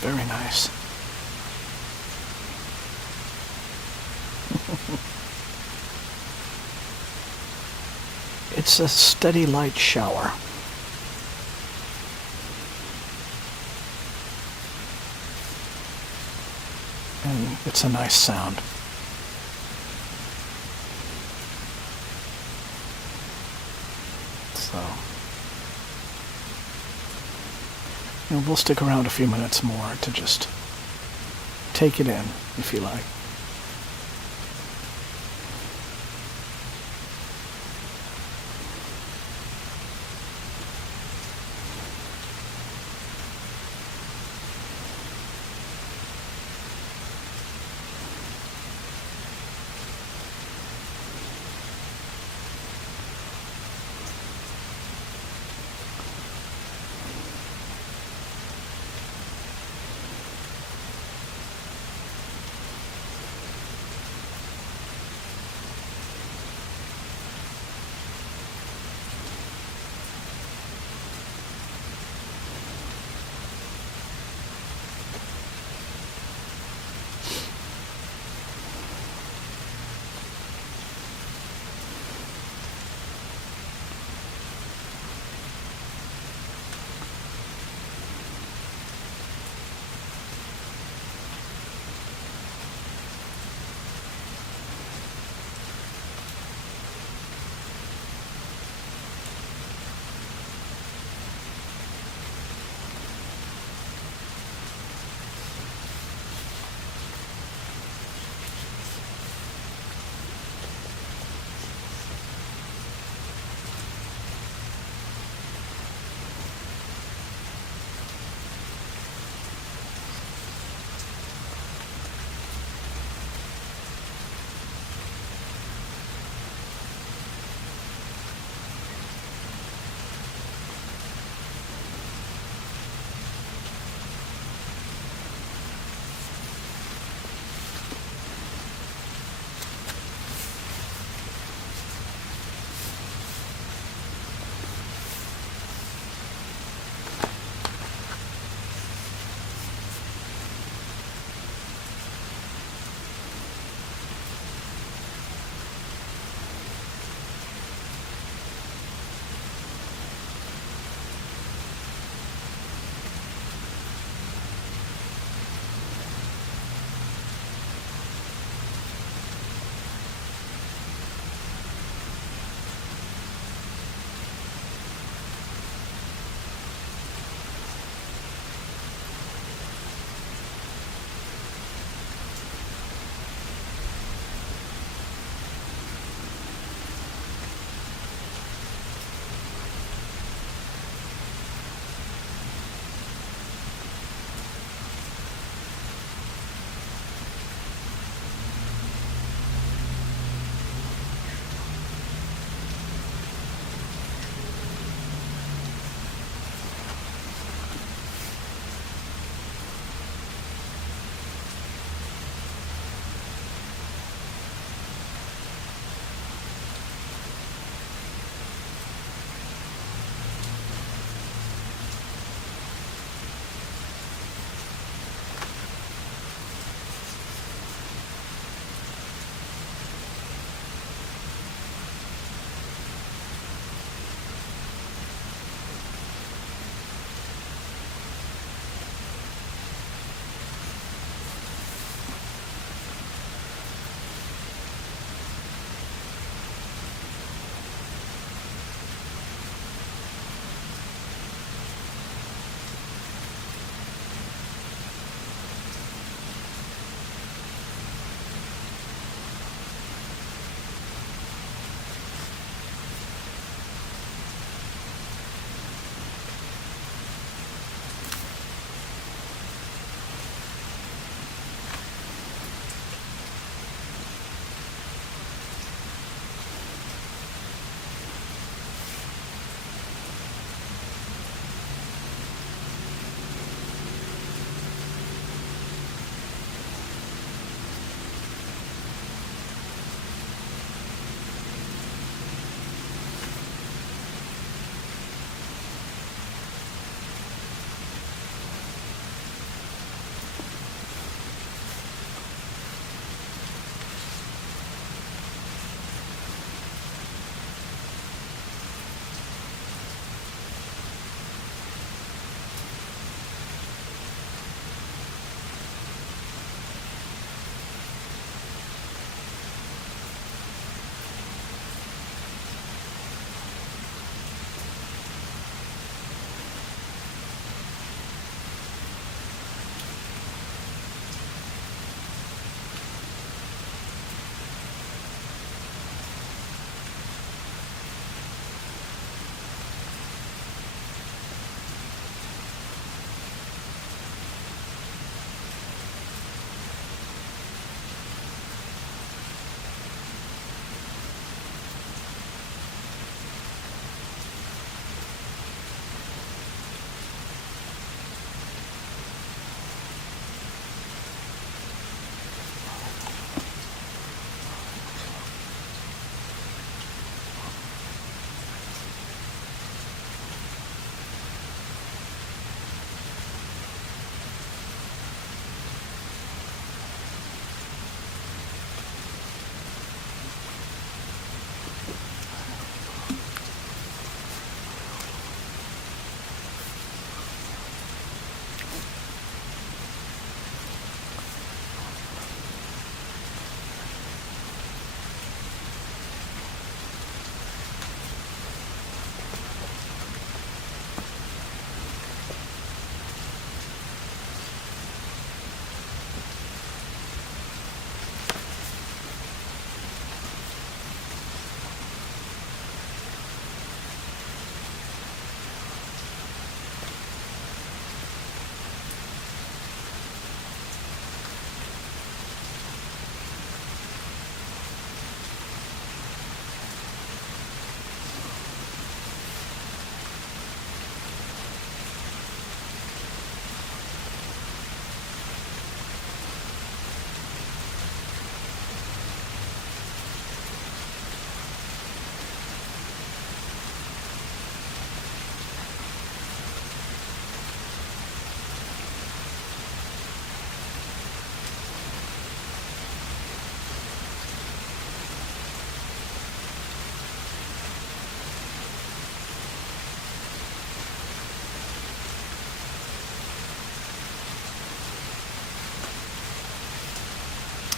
Very nice. It's a steady light shower. And it's a nice sound. So, we'll stick around a few minutes more to just take it in, if you like.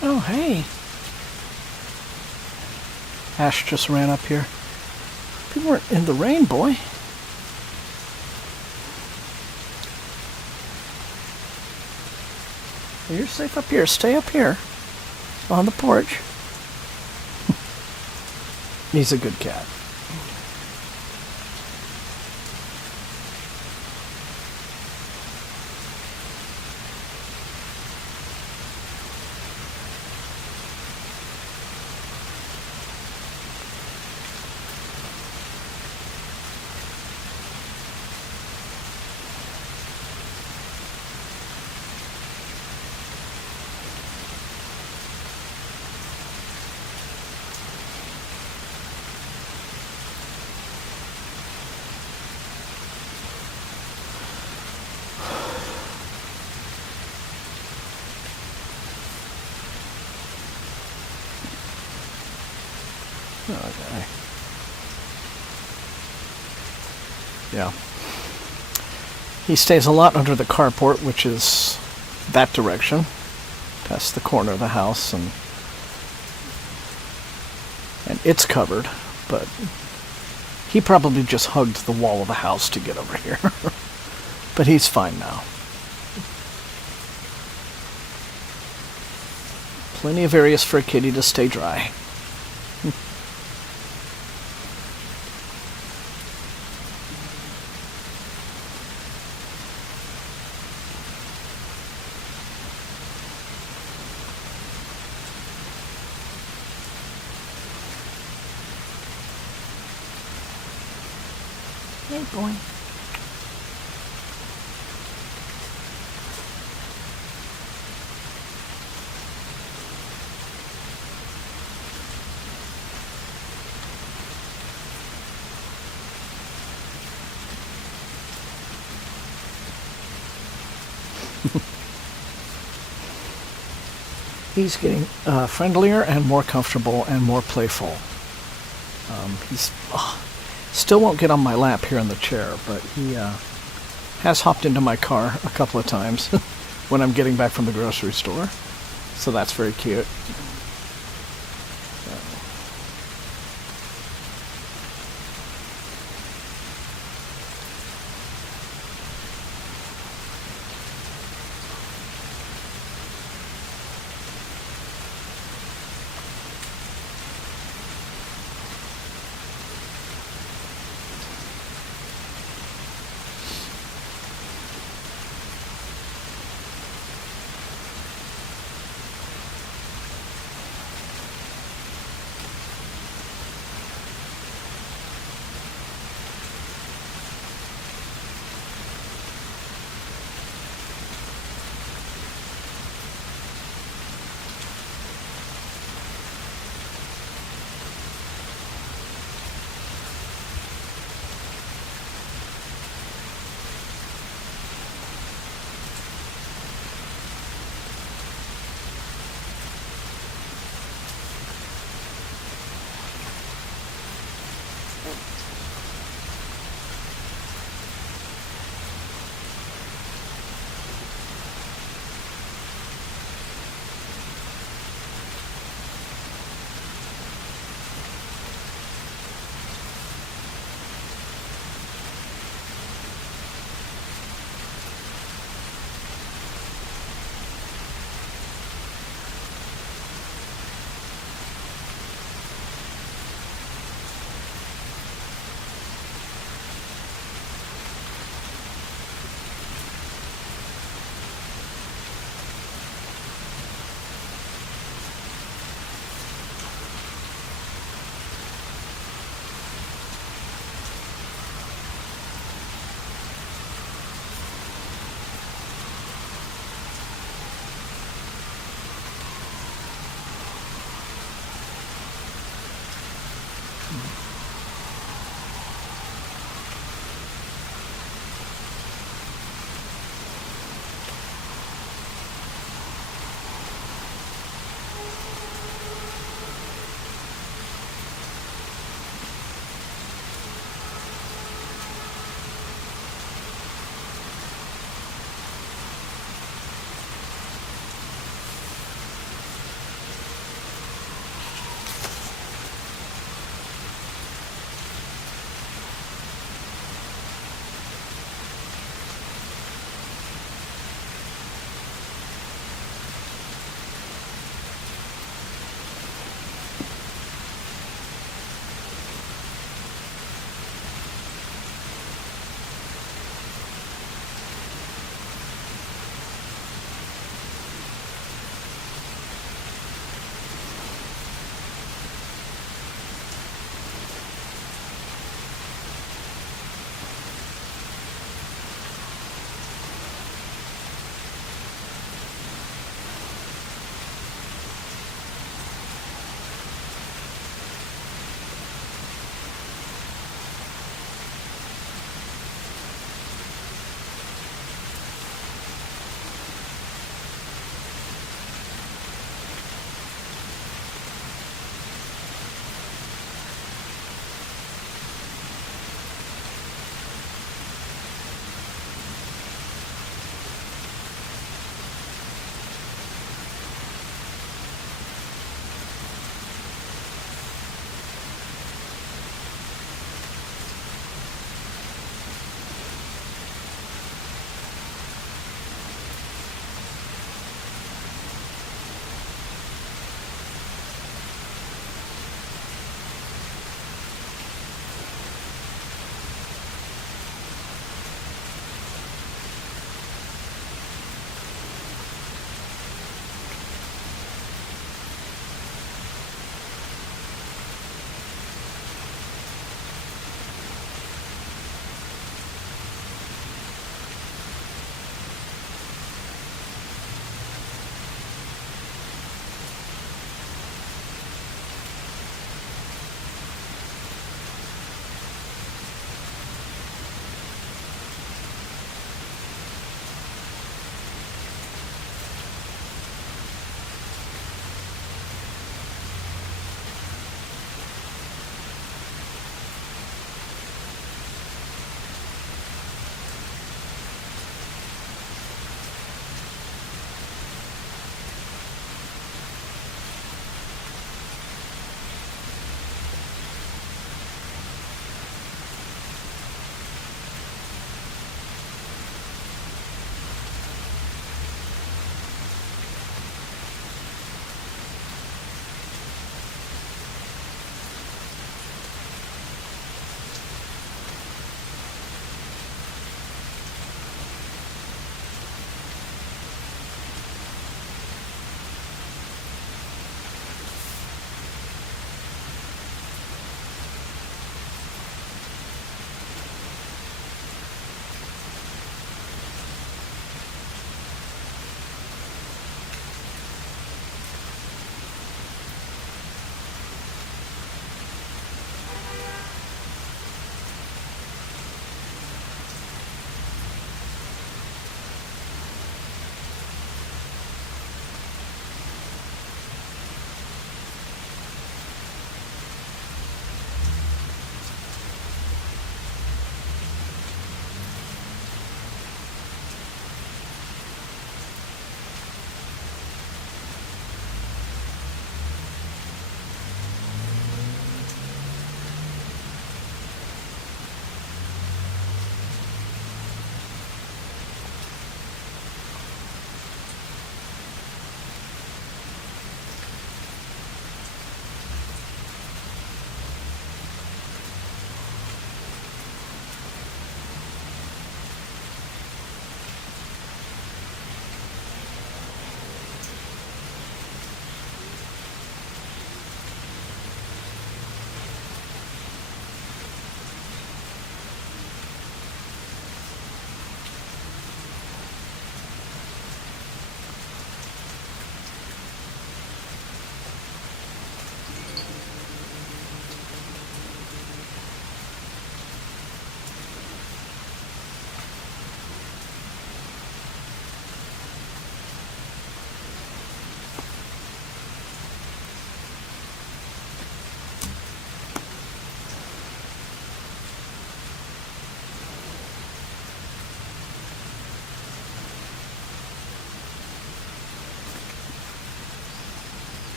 Oh, hey. Ash just ran up here. People weren't in the rain, boy. You're safe up here. Stay up here. On the porch. He's a good cat. Okay. Yeah. He stays a lot under the carport, which is that direction, past the corner of the house, and it's covered, but he probably just hugged the wall of the house to get over here. But he's fine now. Plenty of areas for a kitty to stay dry. Hey, boy. He's getting friendlier and more comfortable and more playful. He's still won't get on my lap here in the chair, but he has hopped into my car a couple of times when I'm getting back from the grocery store. So that's very cute.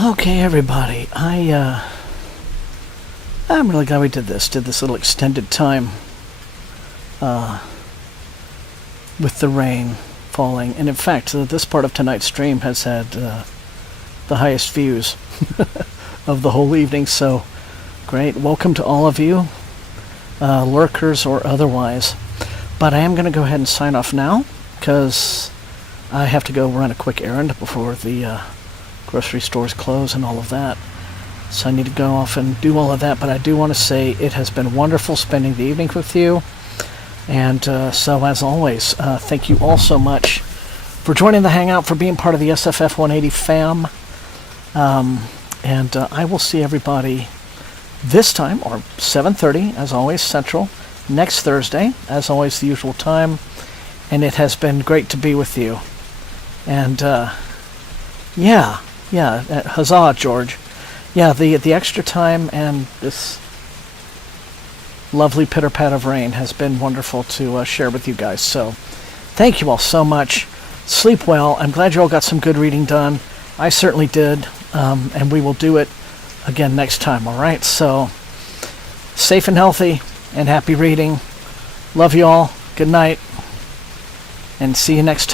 Okay, everybody. I'm really glad we did this little extended time with the rain falling. And in fact, this part of tonight's stream has had the highest views of the whole evening, so great. Welcome to all of you, lurkers or otherwise. But I am going to go ahead and sign off now, because I have to go run a quick errand before the grocery stores close and all of that. So I need to go off and do all of that, but I do want to say it has been wonderful spending the evening with you. And so, as always, thank you all so much for joining the Hangout, for being part of the SFF180 fam. And I will see everybody this time, or 7:30, as always, Central, next Thursday, as always, the usual time. And it has been great to be with you. And, huzzah, George. Yeah, the extra time and this lovely pitter-pat of rain has been wonderful to share with you guys. So thank you all so much. Sleep well. I'm glad you all got some good reading done. I certainly did. And we will do it again next time, all right? So safe and healthy and happy reading. Love you all. Good night. And see you next time.